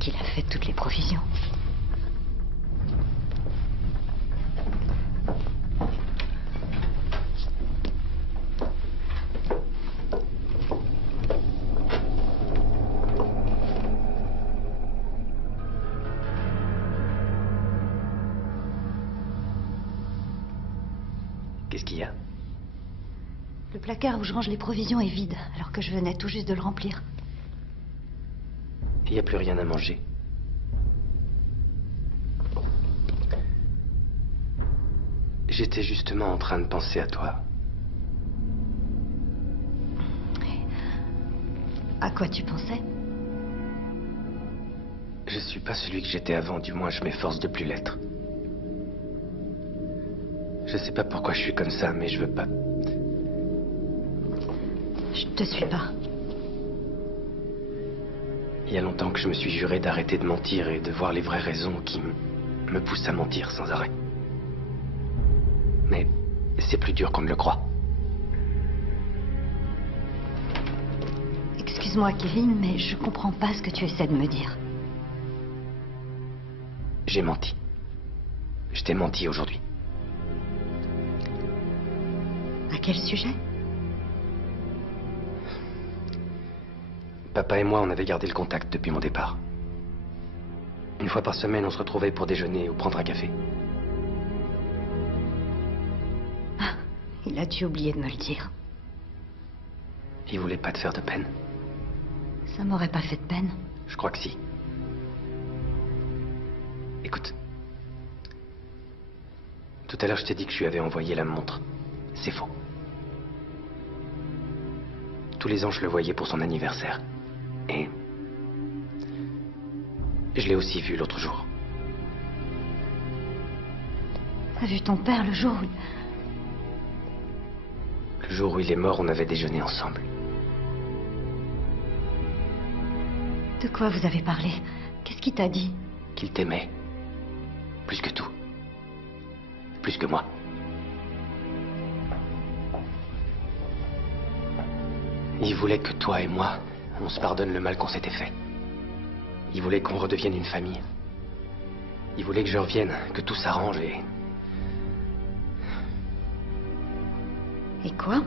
Qu'il a fait toutes les provisions. Qu'est-ce qu'il y a? Le placard où je range les provisions est vide, alors que je venais tout juste de le remplir. Il n'y a plus rien à manger. J'étais justement en train de penser à toi. À quoi tu pensais? Je suis pas celui que j'étais avant, du moins je m'efforce de plus l'être. Je sais pas pourquoi je suis comme ça, mais je veux pas. Je te suis pas. Il y a longtemps que je me suis juré d'arrêter de mentir et de voir les vraies raisons qui me poussent à mentir sans arrêt. Mais c'est plus dur qu'on ne le croit. Excuse-moi, Kevin, mais je comprends pas ce que tu essaies de me dire. J'ai menti. Je t'ai menti aujourd'hui. À quel sujet? Papa et moi, on avait gardé le contact depuis mon départ. Une fois par semaine, on se retrouvait pour déjeuner ou prendre un café. Ah, il a dû oublier de me le dire. Il voulait pas te faire de peine. Ça m'aurait pas fait de peine. Je crois que si. Écoute. Tout à l'heure, je t'ai dit que je lui avais envoyé la montre. C'est faux. Tous les ans, je le voyais pour son anniversaire. Et je l'ai aussi vu l'autre jour. T'as vu ton père le jour où... Le jour où il est mort, on avait déjeuné ensemble. De quoi vous avez parlé? Qu'est-ce qu'il t'a dit? Qu'il t'aimait. Plus que tout. Plus que moi. Il voulait que toi et moi, on se pardonne le mal qu'on s'était fait. Il voulait qu'on redevienne une famille. Il voulait que je revienne, que tout s'arrange et... Et quoi?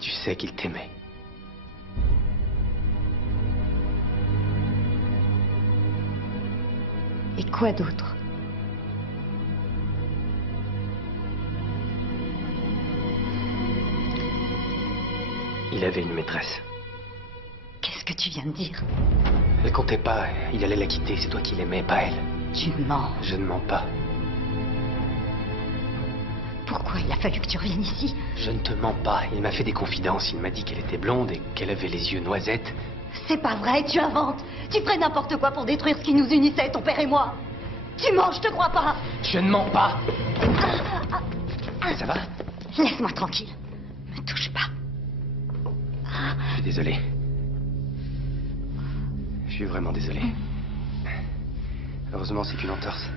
Tu sais qu'il t'aimait. Et quoi d'autre? Il avait une maîtresse. Qu'est-ce que tu viens de dire? Elle comptait pas, il allait la quitter, c'est toi qui l'aimais, pas elle. Tu mens. Je ne mens pas. Pourquoi il a fallu que tu reviennes ici? Je ne te mens pas, il m'a fait des confidences, il m'a dit qu'elle était blonde et qu'elle avait les yeux noisettes. C'est pas vrai, tu inventes. Tu ferais n'importe quoi pour détruire ce qui nous unissait, ton père et moi. Tu mens, je te crois pas. Je ne mens pas. Ça va? Laisse-moi tranquille. Me touche pas. Je suis désolé. Je suis vraiment désolé. Heureusement, c'est qu'une entorse.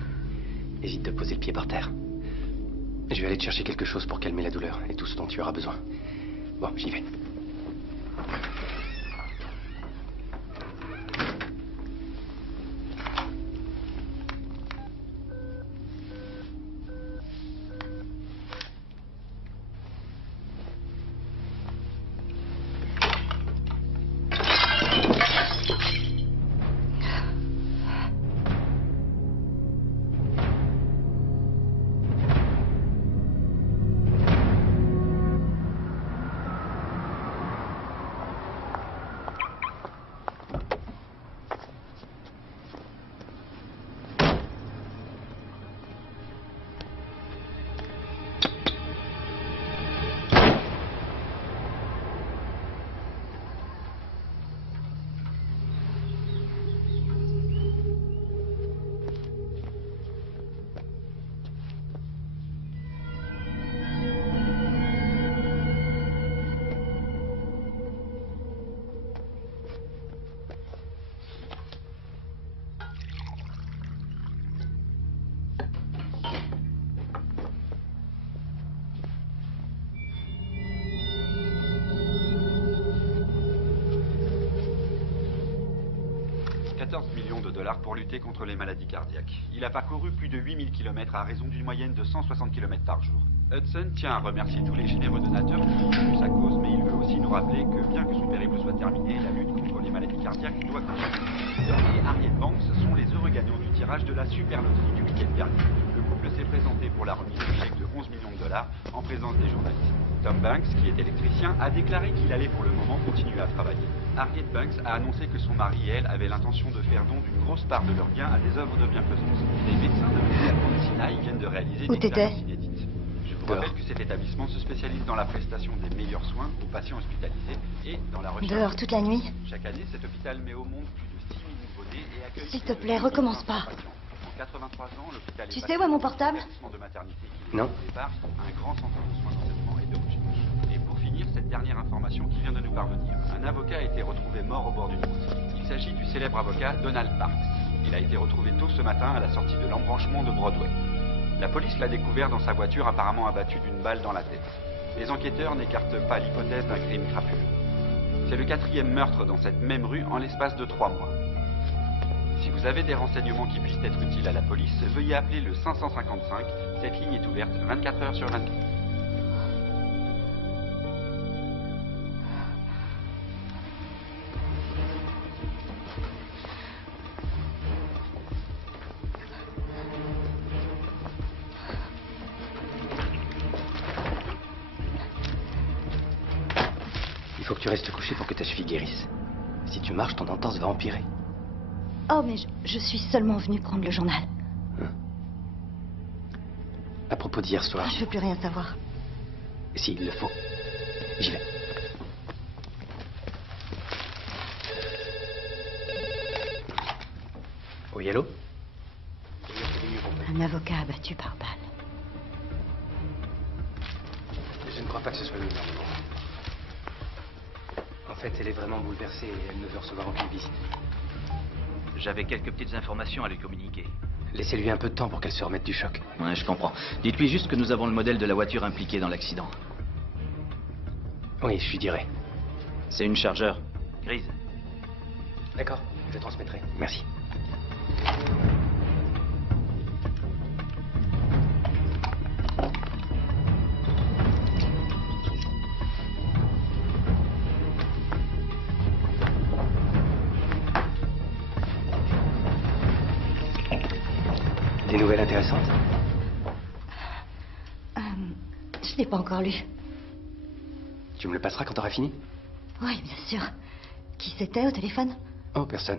Évite de poser le pied par terre. Je vais aller te chercher quelque chose pour calmer la douleur et tout ce dont tu auras besoin. Bon, j'y vais. $14 pour lutter contre les maladies cardiaques. Il a parcouru plus de 8000 km à raison d'une moyenne de 160 km par jour. Hudson tient à remercier tous les généreux donateurs qui ont soutenu sa cause, mais il veut aussi nous rappeler que bien que son périple soit terminé, la lutte contre les maladies cardiaques doit continuer. Don et Harriet Banks sont les heureux gagnants du tirage de la super loterie du week-end dernier. Le couple s'est présenté pour la remise du chèque de 11 millions de dollars en présence des journalistes. Tom Banks, qui est électricien, a déclaré qu'il allait pour le moment continuer à travailler. Harriet Banks a annoncé que son mari et elle avaient l'intention de faire don d'une grosse part de leurs gains à des œuvres de bienfaisance. Les médecins de l'hôpital Mount Sinai viennent de réaliser une expérience inédite. Je vous rappelle que cet établissement se spécialise dans la prestation des meilleurs soins aux patients hospitalisés et dans la recherche... Dehors toute la nuit? Chaque année, cet hôpital met au monde plus de 6 000 nouveau-nés et accueille... S'il te plaît, recommence pas. En 83 ans, l'hôpital Tu sais où est mon portable? de maternité Non. Au départ, un grand centre de soins d'enseignement et de recherche. Et pour finir, cette dernière information qui vient de nous parvenir. Un avocat a été retrouvé mort au bord d'une route. Il s'agit du célèbre avocat Donald Parks. Il a été retrouvé tôt ce matin à la sortie de l'embranchement de Broadway. La police l'a découvert dans sa voiture apparemment abattu d'une balle dans la tête. Les enquêteurs n'écartent pas l'hypothèse d'un crime crapuleux. C'est le 4e meurtre dans cette même rue en l'espace de 3 mois. Si vous avez des renseignements qui puissent être utiles à la police, veuillez appeler le 555. Cette ligne est ouverte 24 heures sur 24. Il faut que tu restes couché pour que ta cheville guérisse. Si tu marches, ton entorse va empirer. Oh, mais je suis seulement venue prendre le journal. À propos d'hier soir... Je veux plus rien savoir. Si, il le faut. J'y vais. Oui, allô? Un avocat abattu par balle. Je ne crois pas que ce soit le gouvernement. En fait, elle est vraiment bouleversée et elle ne veut recevoir aucune visite. J'avais quelques petites informations à lui communiquer. Laissez-lui un peu de temps pour qu'elle se remette du choc. Ouais, je comprends. Dites-lui juste que nous avons le modèle de la voiture impliquée dans l'accident. Oui, je lui dirai. C'est une Charger grise. D'accord, je transmettrai. Merci. Des nouvelles intéressantes? Je l'ai pas encore lu. Tu me le passeras quand t'auras fini? Oui, bien sûr. Qui c'était au téléphone? Oh, personne.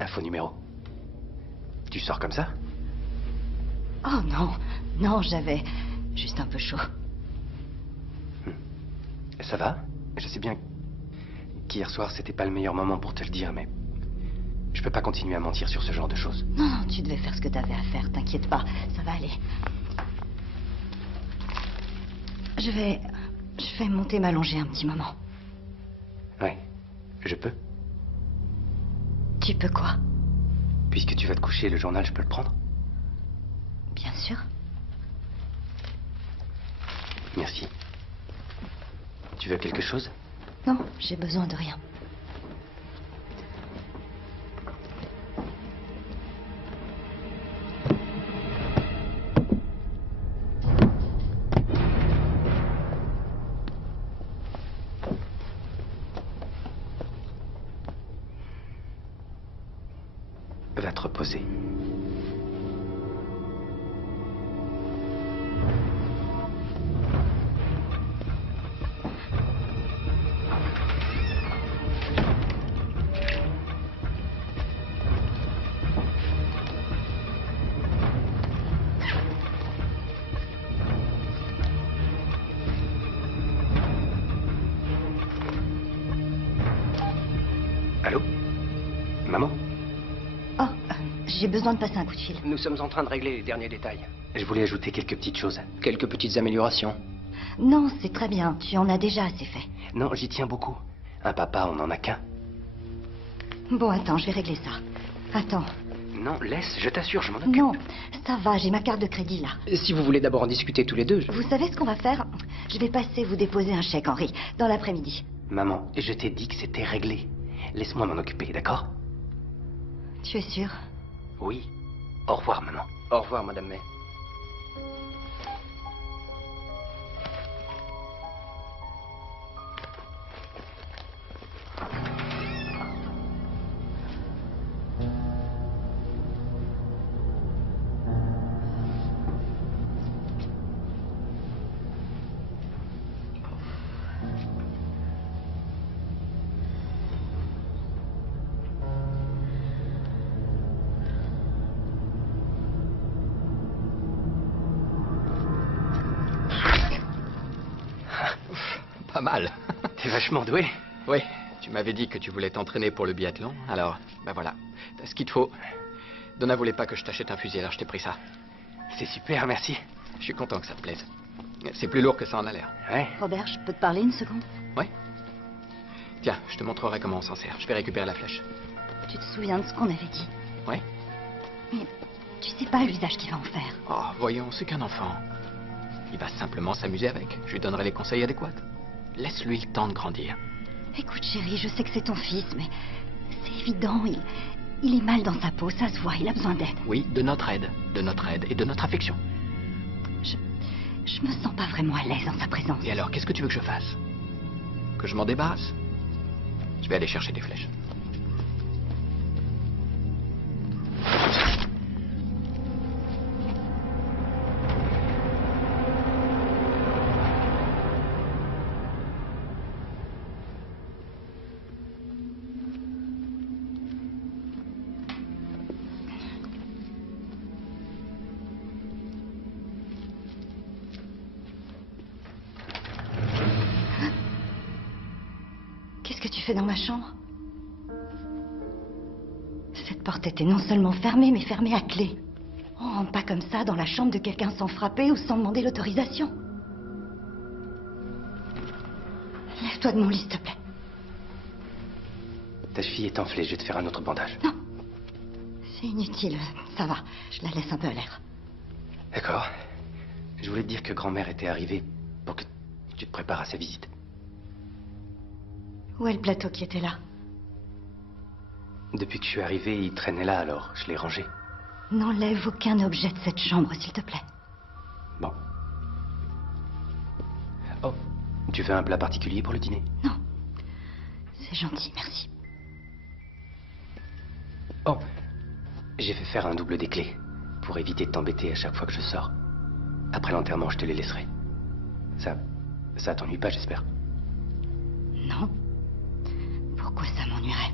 Un faux numéro. Tu sors comme ça? Oh non, non, j'avais juste un peu chaud. Ça va? Je sais bien qu'hier soir, c'était pas le meilleur moment pour te le dire, mais... je peux pas continuer à mentir sur ce genre de choses. Non, non, tu devais faire ce que t'avais à faire, t'inquiète pas, ça va aller. Je vais monter m'allonger un petit moment. Ouais, je peux. Tu peux quoi? Puisque tu vas te coucher, le journal, je peux le prendre? Bien sûr. Merci. Tu veux quelque chose? Non, j'ai besoin de rien. Va te reposer. Allô? Maman? Oh, j'ai besoin de passer un coup de fil. Nous sommes en train de régler les derniers détails. Je voulais ajouter quelques petites choses. Quelques petites améliorations. Non, c'est très bien, tu en as déjà assez fait. Non, j'y tiens beaucoup. Un papa, on n'en a qu'un. Bon, attends, je vais régler ça. Attends. Non, laisse, je t'assure, je m'en occupe. Non, ça va, j'ai ma carte de crédit là. Si vous voulez d'abord en discuter tous les deux, Vous savez ce qu'on va faire? Je vais passer vous déposer un chèque, Henri, dans l'après-midi. Maman, je t'ai dit que c'était réglé. Laisse-moi m'en occuper, d'accord? Tu es sûr? Oui. Au revoir, maman. Au revoir, Madame May. mal. T'es vachement doué. Oui, tu m'avais dit que tu voulais t'entraîner pour le biathlon, alors, ben voilà, t'as ce qu'il te faut. Donna voulait pas que je t'achète un fusil, alors je t'ai pris ça. C'est super, merci. Je suis content que ça te plaise. C'est plus lourd que ça en a l'air. Ouais. Robert, je peux te parler une seconde? Ouais. Tiens, je te montrerai comment on s'en sert. Je vais récupérer la flèche. Tu te souviens de ce qu'on avait dit? Ouais. Mais tu sais pas l'usage qu'il va en faire. Oh, voyons, c'est qu'un enfant. Il va simplement s'amuser avec. Je lui donnerai les conseils adéquats. Laisse-lui le temps de grandir. Écoute, chérie, je sais que c'est ton fils, mais c'est évident, il est mal dans sa peau, ça se voit, il a besoin d'aide. Oui, de notre aide et de notre affection. Je me sens pas vraiment à l'aise en sa présence. Et alors, qu'est-ce que tu veux que je fasse? Que je m'en débarrasse? Je vais aller chercher des flèches. Qu'est-ce que tu fais dans ma chambre? Cette porte était non seulement fermée, mais fermée à clé. On rentre pas comme ça dans la chambre de quelqu'un sans frapper ou sans demander l'autorisation. Lève-toi de mon lit, s'il te plaît. Ta cheville est enflée, je vais te faire un autre bandage. Non. C'est inutile, ça va. Je la laisse un peu à l'air. D'accord. Je voulais te dire que grand-mère était arrivée pour que tu te prépares à sa visite. Où est le plateau qui était là? Depuis que je suis arrivé, il traînait là, alors je l'ai rangé. N'enlève aucun objet de cette chambre, s'il te plaît. Bon. Oh, tu veux un plat particulier pour le dîner? Non. C'est gentil, merci. Oh, j'ai fait faire un double des clés pour éviter de t'embêter à chaque fois que je sors. Après l'enterrement, je te les laisserai. Ça t'ennuie pas, j'espère? Non. Pourquoi ça m'ennuierait?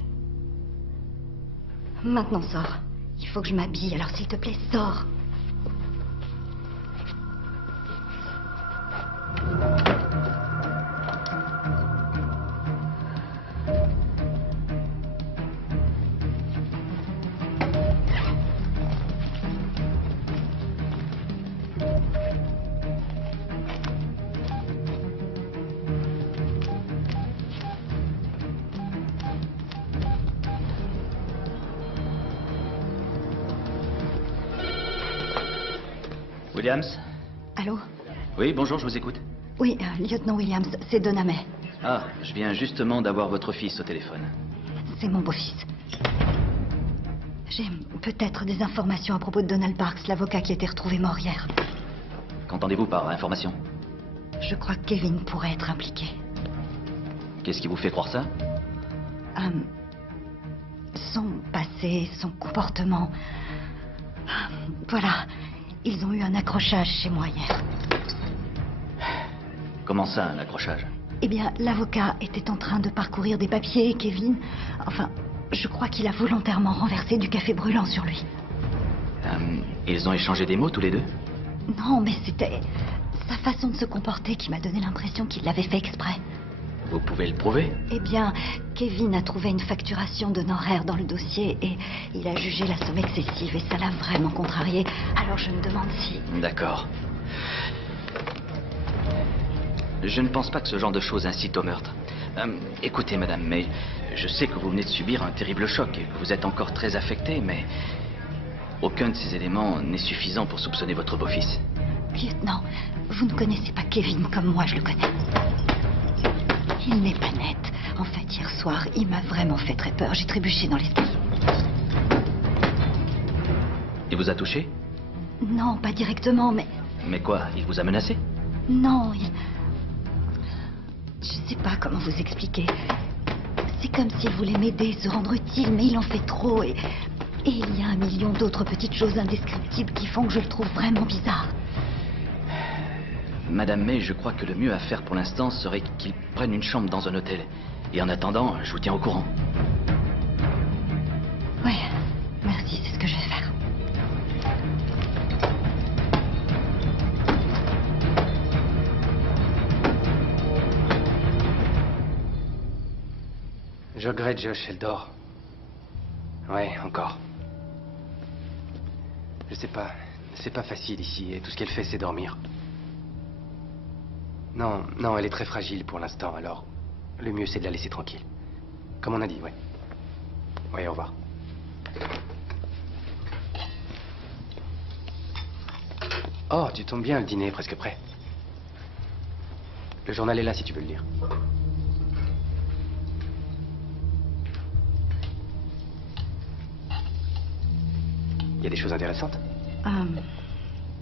Maintenant, sors. Il faut que je m'habille, alors s'il te plaît, sors. Williams? Allô? Oui, bonjour, je vous écoute. Oui, lieutenant Williams, c'est Donna May. Ah, je viens justement d'avoir votre fils au téléphone. C'est mon beau-fils. J'ai peut-être des informations à propos de Donald Parks, l'avocat qui a été retrouvé mort hier. Qu'entendez-vous par information? Je crois que Kevin pourrait être impliqué. Qu'est-ce qui vous fait croire ça? Son passé, son comportement. Voilà. Ils ont eu un accrochage chez moi hier. Comment ça, un accrochage? Eh bien, l'avocat était en train de parcourir des papiers et Kevin... Enfin, je crois qu'il a volontairement renversé du café brûlant sur lui. Ils ont échangé des mots tous les deux? Non, mais c'était sa façon de se comporter qui m'a donné l'impression qu'il l'avait fait exprès. Vous pouvez le prouver? Eh bien, Kevin a trouvé une facturation d'honoraires dans le dossier et il a jugé la somme excessive et ça l'a vraiment contrarié. Alors je me demande si... D'accord. Je ne pense pas que ce genre de choses incite au meurtre. Écoutez, madame May, je sais que vous venez de subir un terrible choc et que vous êtes encore très affectée, mais aucun de ces éléments n'est suffisant pour soupçonner votre beau-fils. Lieutenant, vous ne connaissez pas Kevin comme moi je le connais. Il n'est pas net. En fait, hier soir, il m'a vraiment fait très peur. J'ai trébuché dans l'escalier. Il vous a touché? Non, pas directement, mais... Mais quoi? Il vous a menacé? Non, il... Je sais pas comment vous expliquer. C'est comme s'il voulait m'aider, se rendre utile, mais il en fait trop et il y a un million d'autres petites choses indescriptibles qui font que je le trouve vraiment bizarre. Madame May, je crois que le mieux à faire pour l'instant serait qu'il prenne une chambre dans un hôtel. Et en attendant, je vous tiens au courant. Oui, merci, c'est ce que je vais faire. Je regrette, Josh, elle dort. Ouais, encore. Je sais pas. C'est pas facile ici, et tout ce qu'elle fait, c'est dormir. Non, non, elle est très fragile pour l'instant, alors le mieux, c'est de la laisser tranquille. Comme on a dit, ouais. Ouais, au revoir. Oh, tu tombes bien, le dîner est presque prêt. Le journal est là si tu veux le lire. Il y a des choses intéressantes?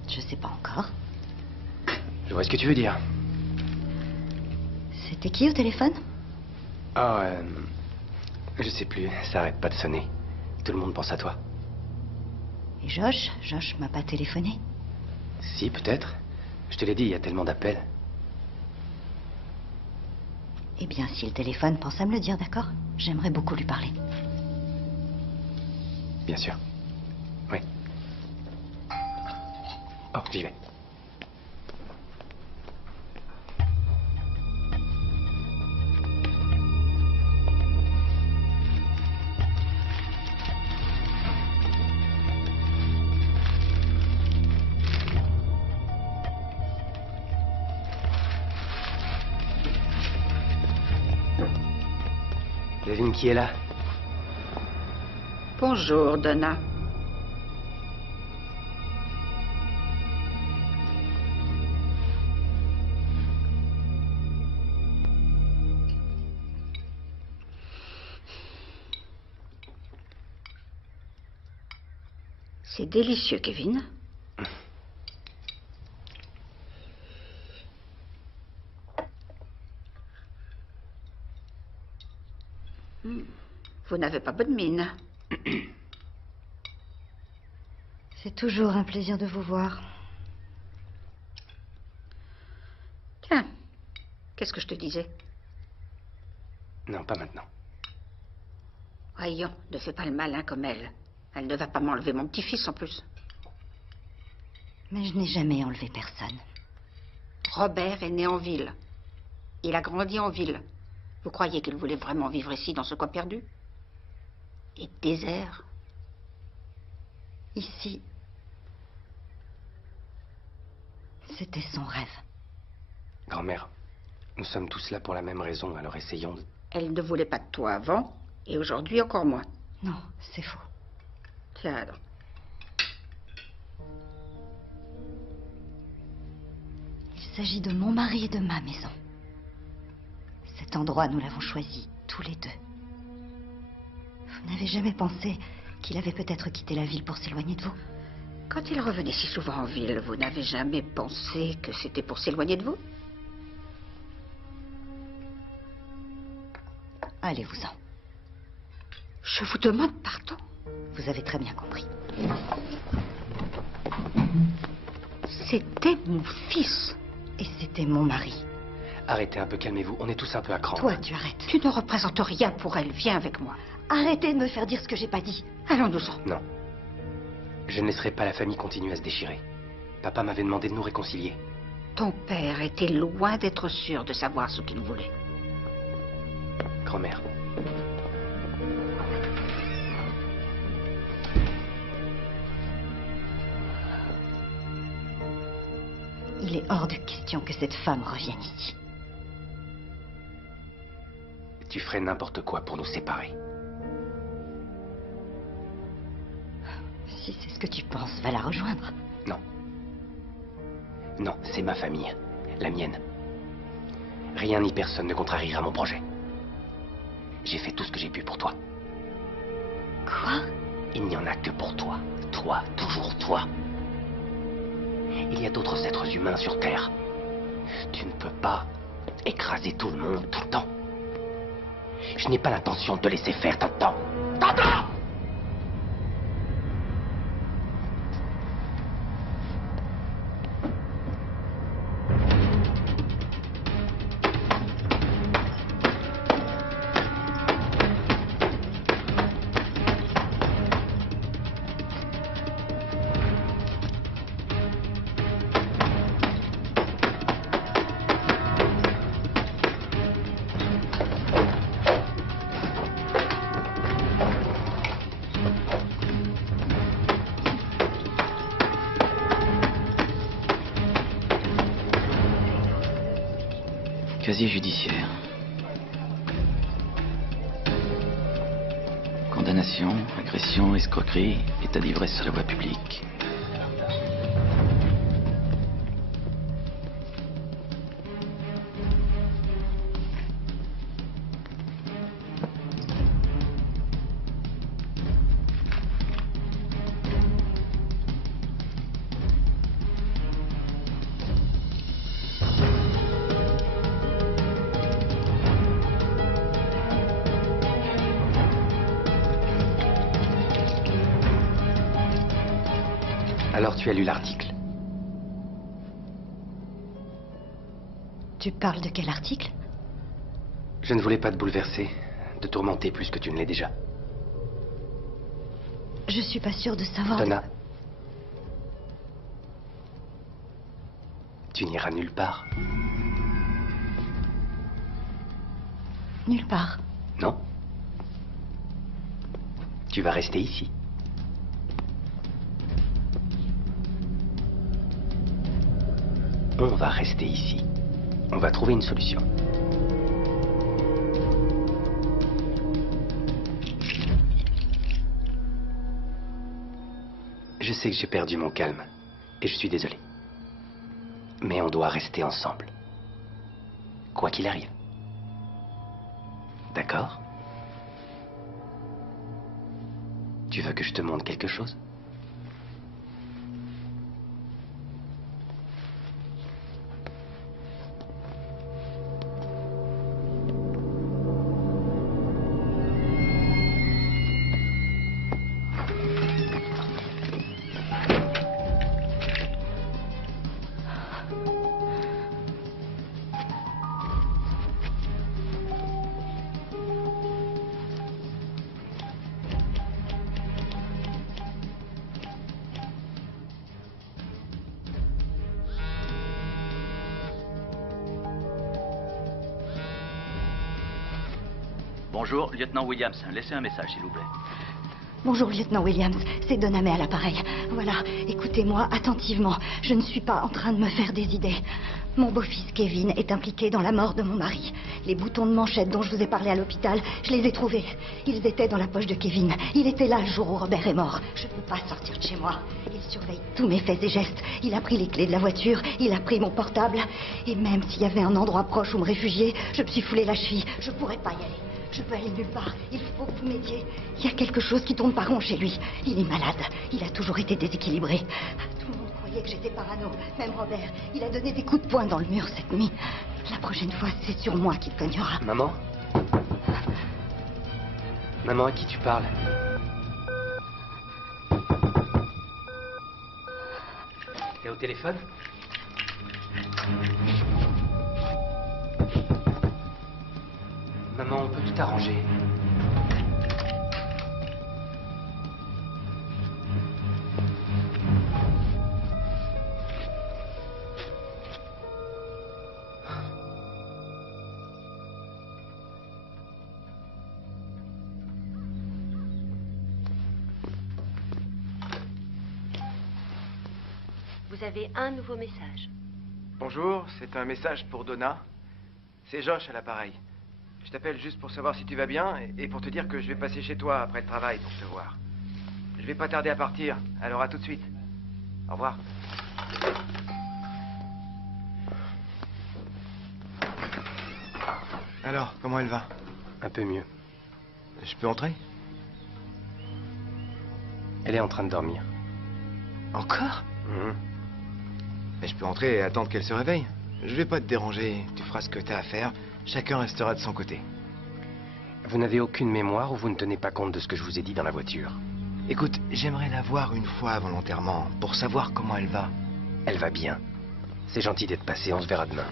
Je sais pas encore. Je vois ce que tu veux dire. C'était qui au téléphone? Oh, je sais plus, ça arrête pas de sonner. Tout le monde pense à toi. Et Josh? Josh m'a pas téléphoné. Si, peut-être. Je te l'ai dit, il y a tellement d'appels. Eh bien, s'il téléphone, pense à me le dire, d'accord? J'aimerais beaucoup lui parler. Bien sûr. Oui. Oh, j'y vais. Devine qui est là? Bonjour, Donna. C'est délicieux, Kevin. Vous n'avez pas bonne mine. C'est toujours un plaisir de vous voir. Tiens, qu'est-ce que je te disais? Non, pas maintenant. Voyons, ne fais pas le malin comme elle. Elle ne va pas m'enlever mon petit-fils en plus. Mais je n'ai jamais enlevé personne. Robert est né en ville. Il a grandi en ville. Vous croyez qu'il voulait vraiment vivre ici, dans ce coin perdu? Et désert? Ici, c'était son rêve. Grand-mère, nous sommes tous là pour la même raison, alors essayons de... Elle ne voulait pas de toi avant, et aujourd'hui encore moins. Non, c'est faux. Tiens donc. Il s'agit de mon mari et de ma maison. Cet endroit, nous l'avons choisi, tous les deux. Vous n'avez jamais pensé qu'il avait peut-être quitté la ville pour s'éloigner de vous? Quand il revenait si souvent en ville, vous n'avez jamais pensé que c'était pour s'éloigner de vous? Allez-vous-en. Je vous demande pardon. Vous avez très bien compris. C'était mon fils. Et c'était mon mari. Arrêtez un peu, calmez-vous, on est tous un peu à cran. Toi, tu arrêtes. Tu ne représentes rien pour elle, viens avec moi. Arrêtez de me faire dire ce que j'ai pas dit. Allons-nous-en. Non. Je ne laisserai pas la famille continuer à se déchirer. Papa m'avait demandé de nous réconcilier. Ton père était loin d'être sûr de savoir ce qu'il voulait. Grand-mère. Il est hors de question que cette femme revienne ici. Tu ferais n'importe quoi pour nous séparer. Si c'est ce que tu penses, va la rejoindre. Non. Non, c'est ma famille. La mienne. Rien ni personne ne contrariera mon projet. J'ai fait tout ce que j'ai pu pour toi. Quoi? Il n'y en a que pour toi. Toi, toujours toi. Il y a d'autres êtres humains sur Terre. Tu ne peux pas écraser tout le monde tout le temps. Je n'ai pas l'intention de te laisser faire, t'entends? T'entends? casier judiciaire. Condamnation, agression, escroquerie, état d'ivresse sur la voie publique. Alors tu as lu l'article? Tu parles de quel article? Je ne voulais pas te bouleverser, de tourmenter plus que tu ne l'es déjà. Je suis pas sûre de savoir... Donna. Tu n'iras nulle part. Nulle part. Non. Tu vas rester ici. On va rester ici. On va trouver une solution. Je sais que j'ai perdu mon calme, et je suis désolé. Mais on doit rester ensemble. Quoi qu'il arrive. D'accord? Tu veux que je te montre quelque chose? Bonjour, lieutenant Williams. Laissez un message, s'il vous plaît. Bonjour, lieutenant Williams. C'est Donna May à l'appareil. Voilà, écoutez-moi attentivement. Je ne suis pas en train de me faire des idées. Mon beau-fils Kevin est impliqué dans la mort de mon mari. Les boutons de manchette dont je vous ai parlé à l'hôpital, je les ai trouvés. Ils étaient dans la poche de Kevin. Il était là le jour où Robert est mort. Je ne peux pas sortir de chez moi. Il surveille tous mes faits et gestes. Il a pris les clés de la voiture, il a pris mon portable. Et même s'il y avait un endroit proche où me réfugier, je me suis foulé la cheville. Je pourrais pas y aller. Je peux aller nulle part. Il faut que vous m'aidiez. Il y a quelque chose qui tourne pas rond chez lui. Il est malade. Il a toujours été déséquilibré. Tout le monde croyait que j'étais parano. Même Robert. Il a donné des coups de poing dans le mur cette nuit. La prochaine fois, c'est sur moi qu'il cognera. Maman? Maman, à qui tu parles? T'es au téléphone? Maman, on peut tout arranger. Vous avez un nouveau message. Bonjour, c'est un message pour Donna. C'est Josh à l'appareil. Je t'appelle juste pour savoir si tu vas bien et pour te dire que je vais passer chez toi après le travail pour te voir. Je vais pas tarder à partir, alors à tout de suite. Au revoir. Alors, comment elle va? Un peu mieux. Je peux entrer? Elle est en train de dormir. Encore? Mais je peux entrer et attendre qu'elle se réveille. Je vais pas te déranger, tu feras ce que t'as à faire. Chacun restera de son côté. Vous n'avez aucune mémoire ou vous ne tenez pas compte de ce que je vous ai dit dans la voiture? Écoute, j'aimerais la voir une fois volontairement, pour savoir comment elle va. Elle va bien. C'est gentil d'être passé, on se verra demain.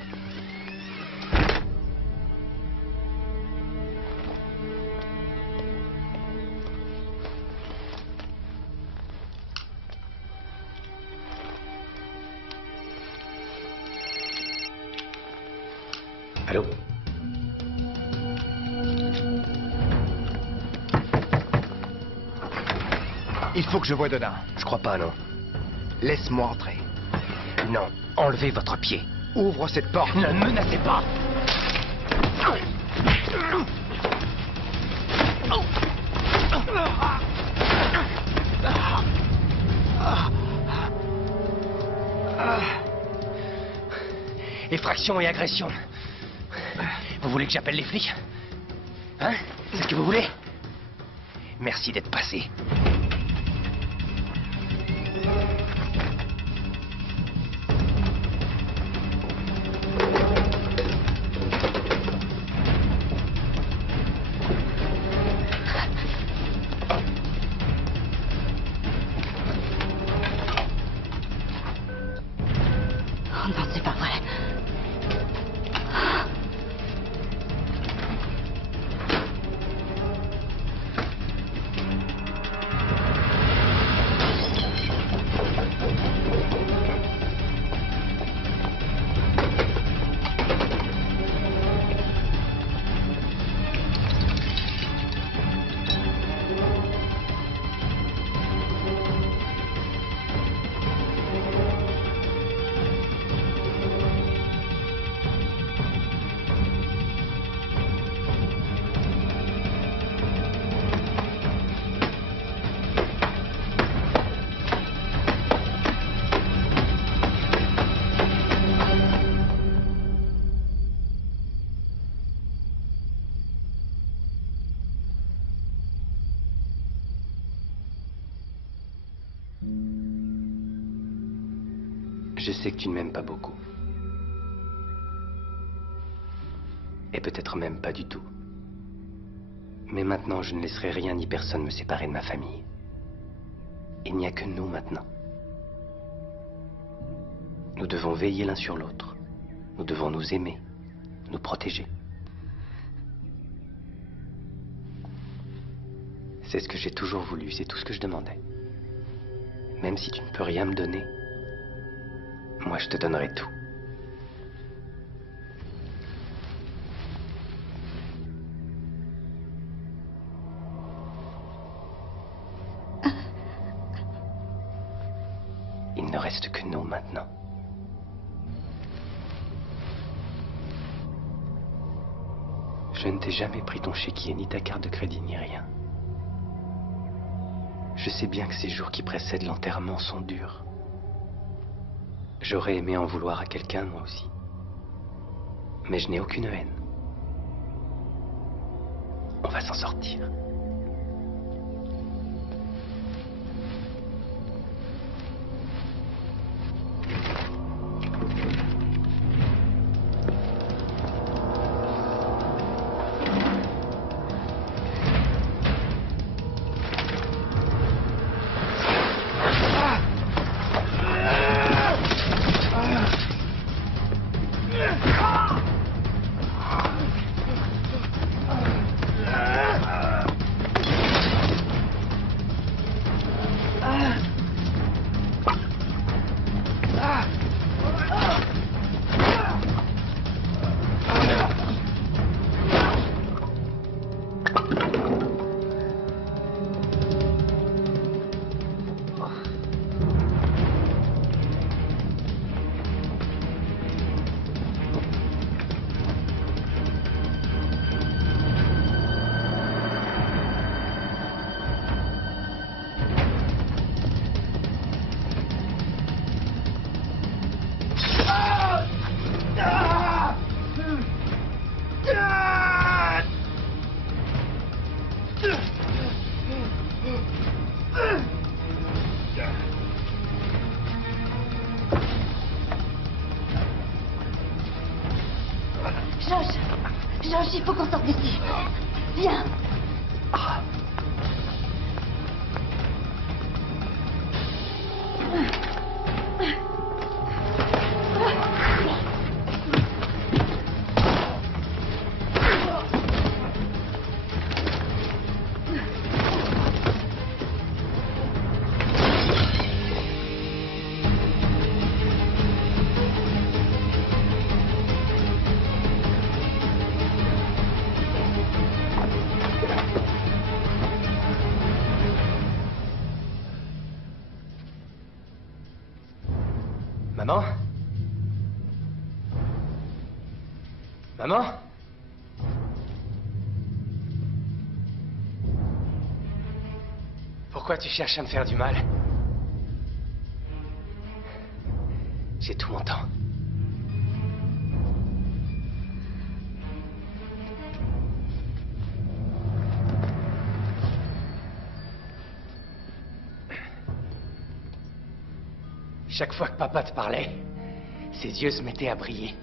Allô? Il faut que je voie Donna. Je crois pas, non. Laisse-moi entrer. Non, enlevez votre pied. Ouvre cette porte. Ne me menacez pas! extorsion et agression. Vous voulez que j'appelle les flics? Hein? C'est ce que vous voulez? Merci d'être passé. Oh non, c'est pas vrai. Je sais que tu ne m'aimes pas beaucoup. Et peut-être même pas du tout. Mais maintenant, je ne laisserai rien ni personne me séparer de ma famille. Il n'y a que nous maintenant. Nous devons veiller l'un sur l'autre. Nous devons nous aimer, nous protéger. C'est ce que j'ai toujours voulu, c'est tout ce que je demandais. Même si tu ne peux rien me donner, moi je te donnerai tout. Il ne reste que nous maintenant. Je ne t'ai jamais pris ton chéquier, ni ta carte de crédit, ni rien. Je sais bien que ces jours qui précèdent l'enterrement sont durs. J'aurais aimé en vouloir à quelqu'un, moi aussi. Mais je n'ai aucune haine. On va s'en sortir. Josh, il faut qu'on sorte d'ici. Viens. Maman? Maman? Pourquoi tu cherches à me faire du mal? J'ai tout mon temps. Chaque fois que papa te parlait, ses yeux se mettaient à briller.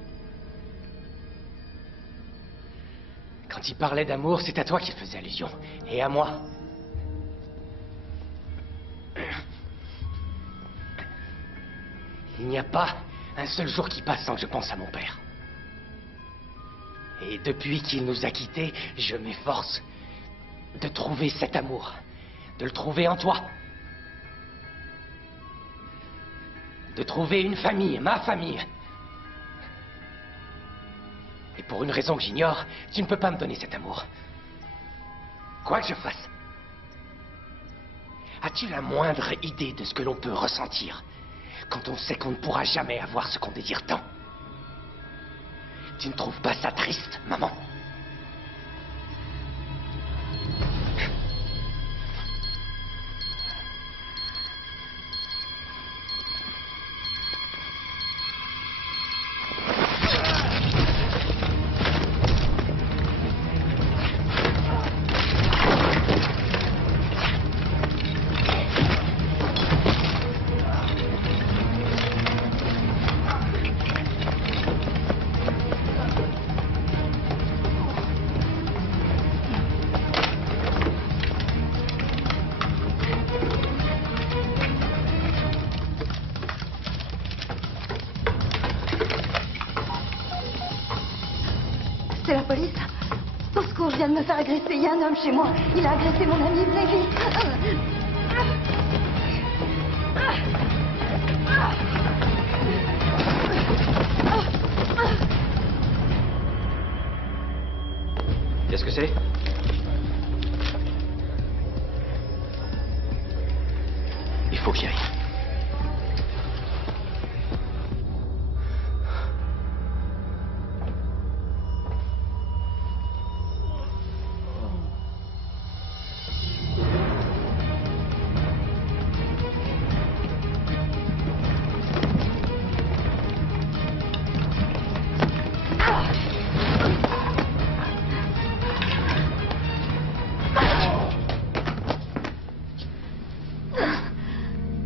Quand il parlait d'amour, c'est à toi qu'il faisait allusion, et à moi. Il n'y a pas un seul jour qui passe sans que je pense à mon père. Et depuis qu'il nous a quittés, je m'efforce de trouver cet amour, de le trouver en toi. De trouver une famille, ma famille. Et pour une raison que j'ignore, tu ne peux pas me donner cet amour. Quoi que je fasse. As-tu la moindre idée de ce que l'on peut ressentir quand on sait qu'on ne pourra jamais avoir ce qu'on désire tant? Tu ne trouves pas ça triste, maman? C'est la police. Au secours, je viens de me faire agresser. Il y a un homme chez moi. Il a agressé mon ami. Venez vite. Qu'est-ce que c'est? Il faut que j'y aille.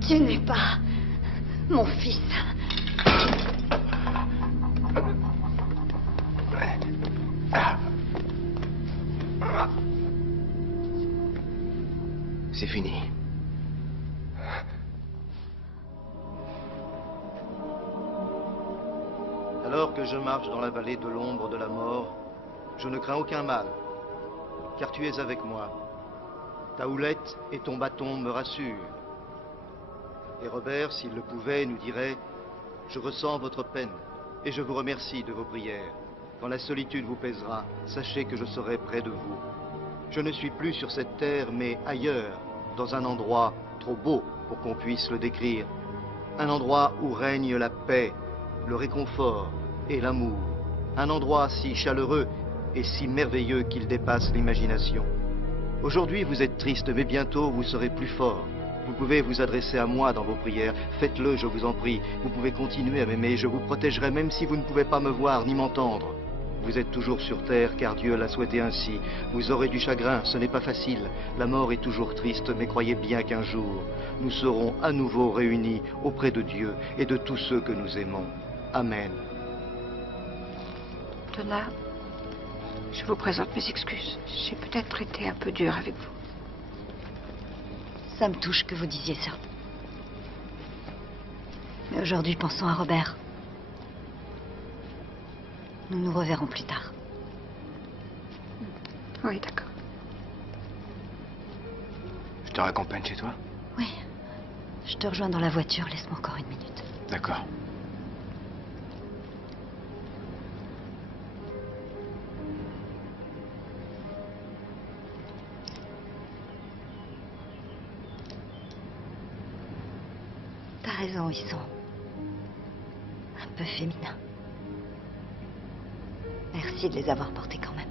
Tu n'es pas mon fils. C'est fini. Alors que je marche dans la vallée de l'ombre de la mort, je ne crains aucun mal, car tu es avec moi. Ta houlette et ton bâton me rassurent. Et Robert, s'il le pouvait, nous dirait « Je ressens votre peine et je vous remercie de vos prières. Quand la solitude vous pèsera, sachez que je serai près de vous. Je ne suis plus sur cette terre, mais ailleurs, dans un endroit trop beau pour qu'on puisse le décrire. Un endroit où règne la paix, le réconfort et l'amour. Un endroit si chaleureux et si merveilleux qu'il dépasse l'imagination. Aujourd'hui, vous êtes triste, mais bientôt, vous serez plus fort. Vous pouvez vous adresser à moi dans vos prières. Faites-le, je vous en prie. Vous pouvez continuer à m'aimer. Je vous protégerai même si vous ne pouvez pas me voir ni m'entendre. Vous êtes toujours sur terre, car Dieu l'a souhaité ainsi. Vous aurez du chagrin, ce n'est pas facile. La mort est toujours triste, mais croyez bien qu'un jour, nous serons à nouveau réunis auprès de Dieu et de tous ceux que nous aimons. Amen. Donna, je vous présente mes excuses. J'ai peut-être été un peu dure avec vous. Ça me touche que vous disiez ça. Mais aujourd'hui, pensons à Robert. Nous nous reverrons plus tard. Oui, d'accord. Je te raccompagne chez toi? Oui. Je te rejoins dans la voiture. Laisse-moi encore une minute. D'accord. T'as raison, ils sont un peu féminins. Merci de les avoir portés quand même.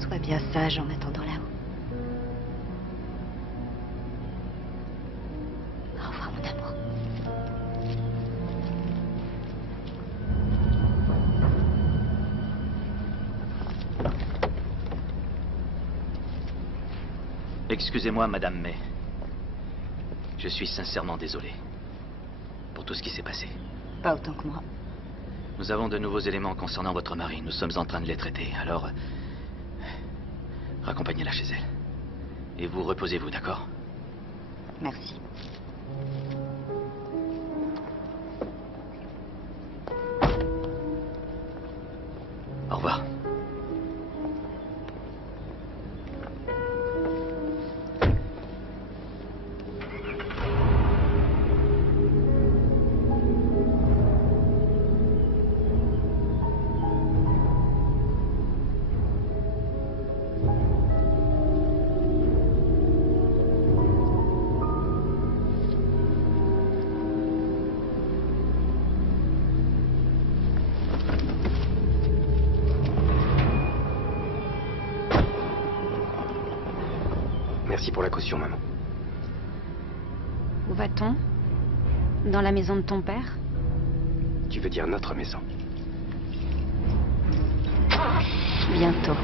Sois bien sage en attendant là-haut. Au revoir, mon amour. Excusez-moi, Madame May. Je suis sincèrement désolé pour tout ce qui s'est passé. Pas autant que moi. Nous avons de nouveaux éléments concernant votre mari. Nous sommes en train de les traiter. Alors, raccompagnez-la chez elle. Et vous reposez-vous, d'accord? Merci. Au revoir. Merci pour la caution, maman. Où va-t-on? Dans la maison de ton père? Tu veux dire notre maison? Bientôt.